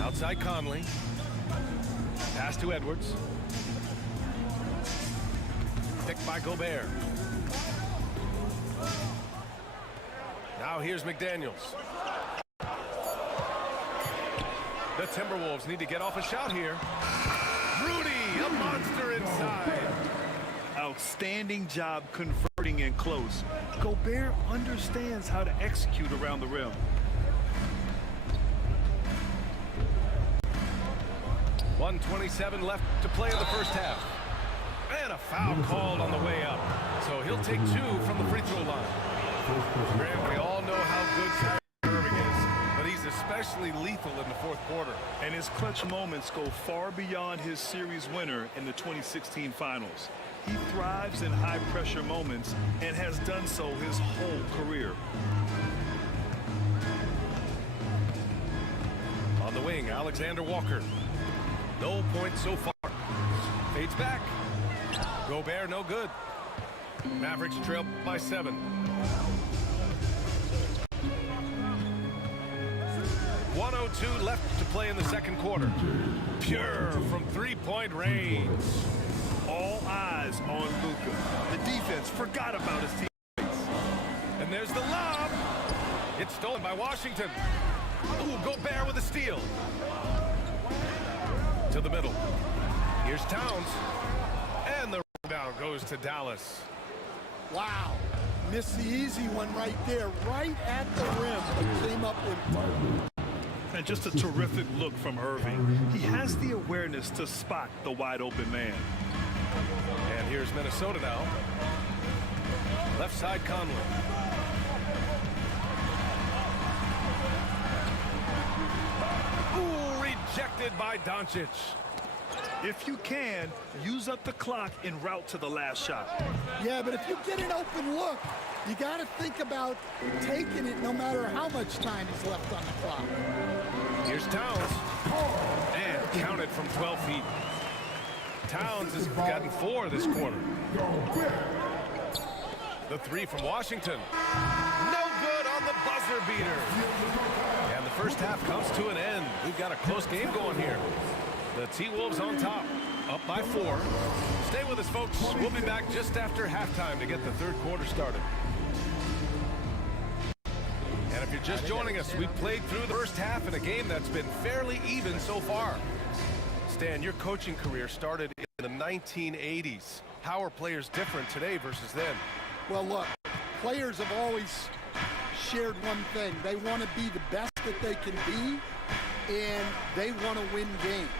Outside Conley. Pass to Edwards. Picked by Gobert. Now here's McDaniels. The Timberwolves need to get off a shot here. Rudy, a monster inside. Outstanding job converting in close. Gobert understands how to execute around the rim. .127 left to play in the first half. And a foul called on the way up. So he'll take 2 from the free throw line. Graham, we all know how good Kyrie Irving is, but he's especially lethal in the fourth quarter. And his clutch moments go far beyond his series winner in the 2016 finals. He thrives in high-pressure moments and has done so his whole career. On the wing, Alexander Walker. No points so far. Fades back. Gobert, no good. Mavericks trail by 7. 1:02 left to play in the second quarter. Pure from three-point range. All eyes on Luka. The defense forgot about his teammates. And there's the lob. It's stolen by Washington. Ooh, Gobert with a steal. to the middle. Here's Towns. And the rebound goes to Dallas. Wow. Missed the easy one right there, right at the rim, but came up empty. And just a terrific look from Irving. He has the awareness to spot the wide open man. And here's Minnesota now. Left side Conley. Ooh, rejected by Doncic. If you can, use up the clock en route to the last shot. Yeah, but if you get an open look, you got to think about taking it no matter how much time is left on the clock. Here's Towns. And counted from 12 feet. Towns has gotten 4 this quarter. The 3 from Washington. No good on the buzzer beater. And the first half comes to an end. We've got a close game going here. The T-Wolves on top, up by 4. Stay with us, folks. We'll be back just after halftime to get the third quarter started. And if you're just joining us, we've played through the first half in a game that's been fairly even so far. Stan, your coaching career started in the 1980s. How are players different today versus then? Well, look, players have always shared one thing. They want to be the best that they can be, and they want to win games.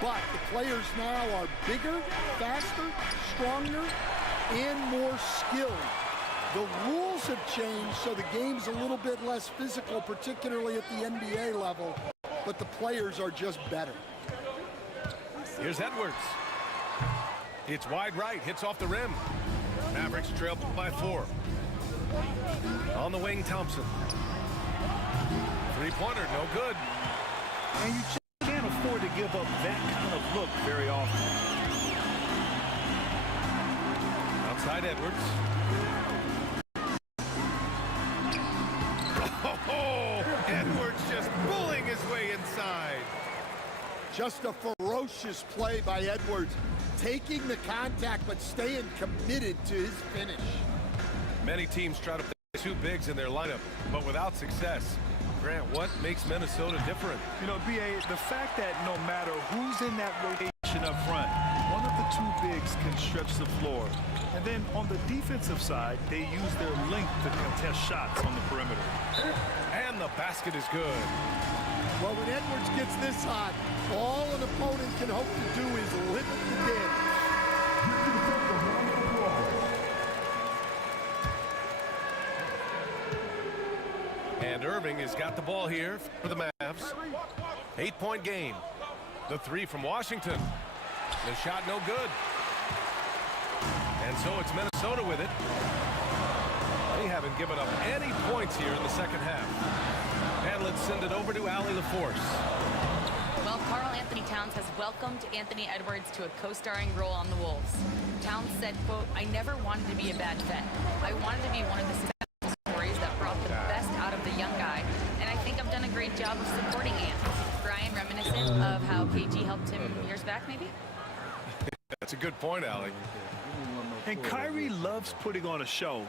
But the players now are bigger, faster, stronger, and more skilled. The rules have changed, so the game's a little bit less physical, particularly at the NBA level, but the players are just better. Here's Edwards. It's wide right, hits off the rim. Mavericks trail by 4. On the wing, Thompson. Three-pointer, no good. And you just can't afford to give up that kind of look very often. Outside Edwards. Oh, Edwards just pulling his way inside. Just a ferocious play by Edwards, taking the contact but staying committed to his finish. Many teams try to play 2 bigs in their lineup, but without success. Grant, what makes Minnesota different? You know, B.A., the fact that no matter who's in that rotation up front, one of the 2 bigs can stretch the floor. And then on the defensive side, they use their length to contest shots on the perimeter. And the basket is good. Well, when Edwards gets this hot, all an opponent can hope to do is limit the damage. And Irving has got the ball here for the Mavs. 8-point game. The 3 from Washington. The shot no good. And so it's Minnesota with it. They haven't given up any points here in the second half. And let's send it over to Allie LaForce. Well, Karl Anthony Towns has welcomed Anthony Edwards to a co-starring role on the Wolves. Towns said, quote, "I never wanted to be a bad vet. I wanted to be one of the successful stories that brought the best out of the young guy, and I think I've done a great job of supporting Ant." Brian, reminiscent of how KG helped him years back, maybe? That's a good point, Allie. And Kyrie loves putting on a show.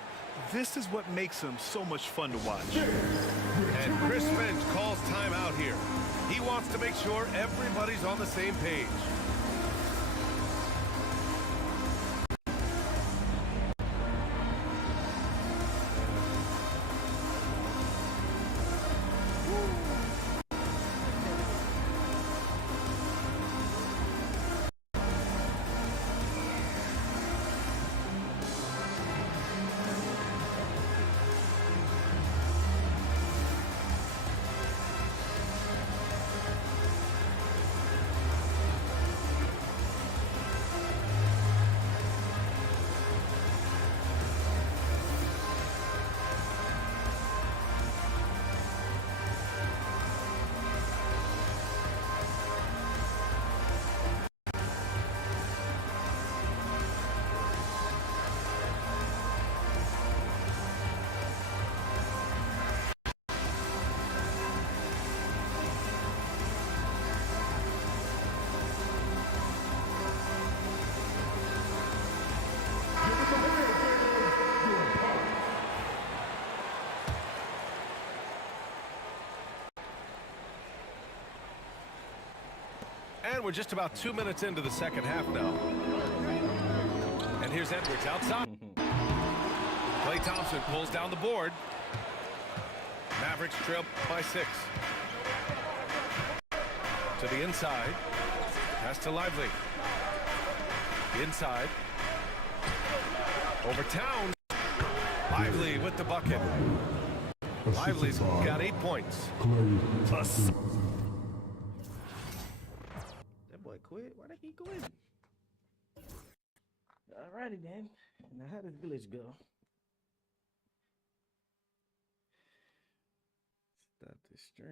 This is what makes him so much fun to watch. And Chris Finch calls timeout here. He wants to make sure everybody's on the same page. And we're just about 2 minutes into the second half now. And here's Edwards outside. Klay Thompson pulls down the board. Mavericks trail by 6. To the inside. Pass to Lively. Inside. Over Towns. Lively with the bucket. Lively's got 8 points. Plus. That boy quit. Why did he quit? Alrighty then. Now how does Village go? Stop the stream.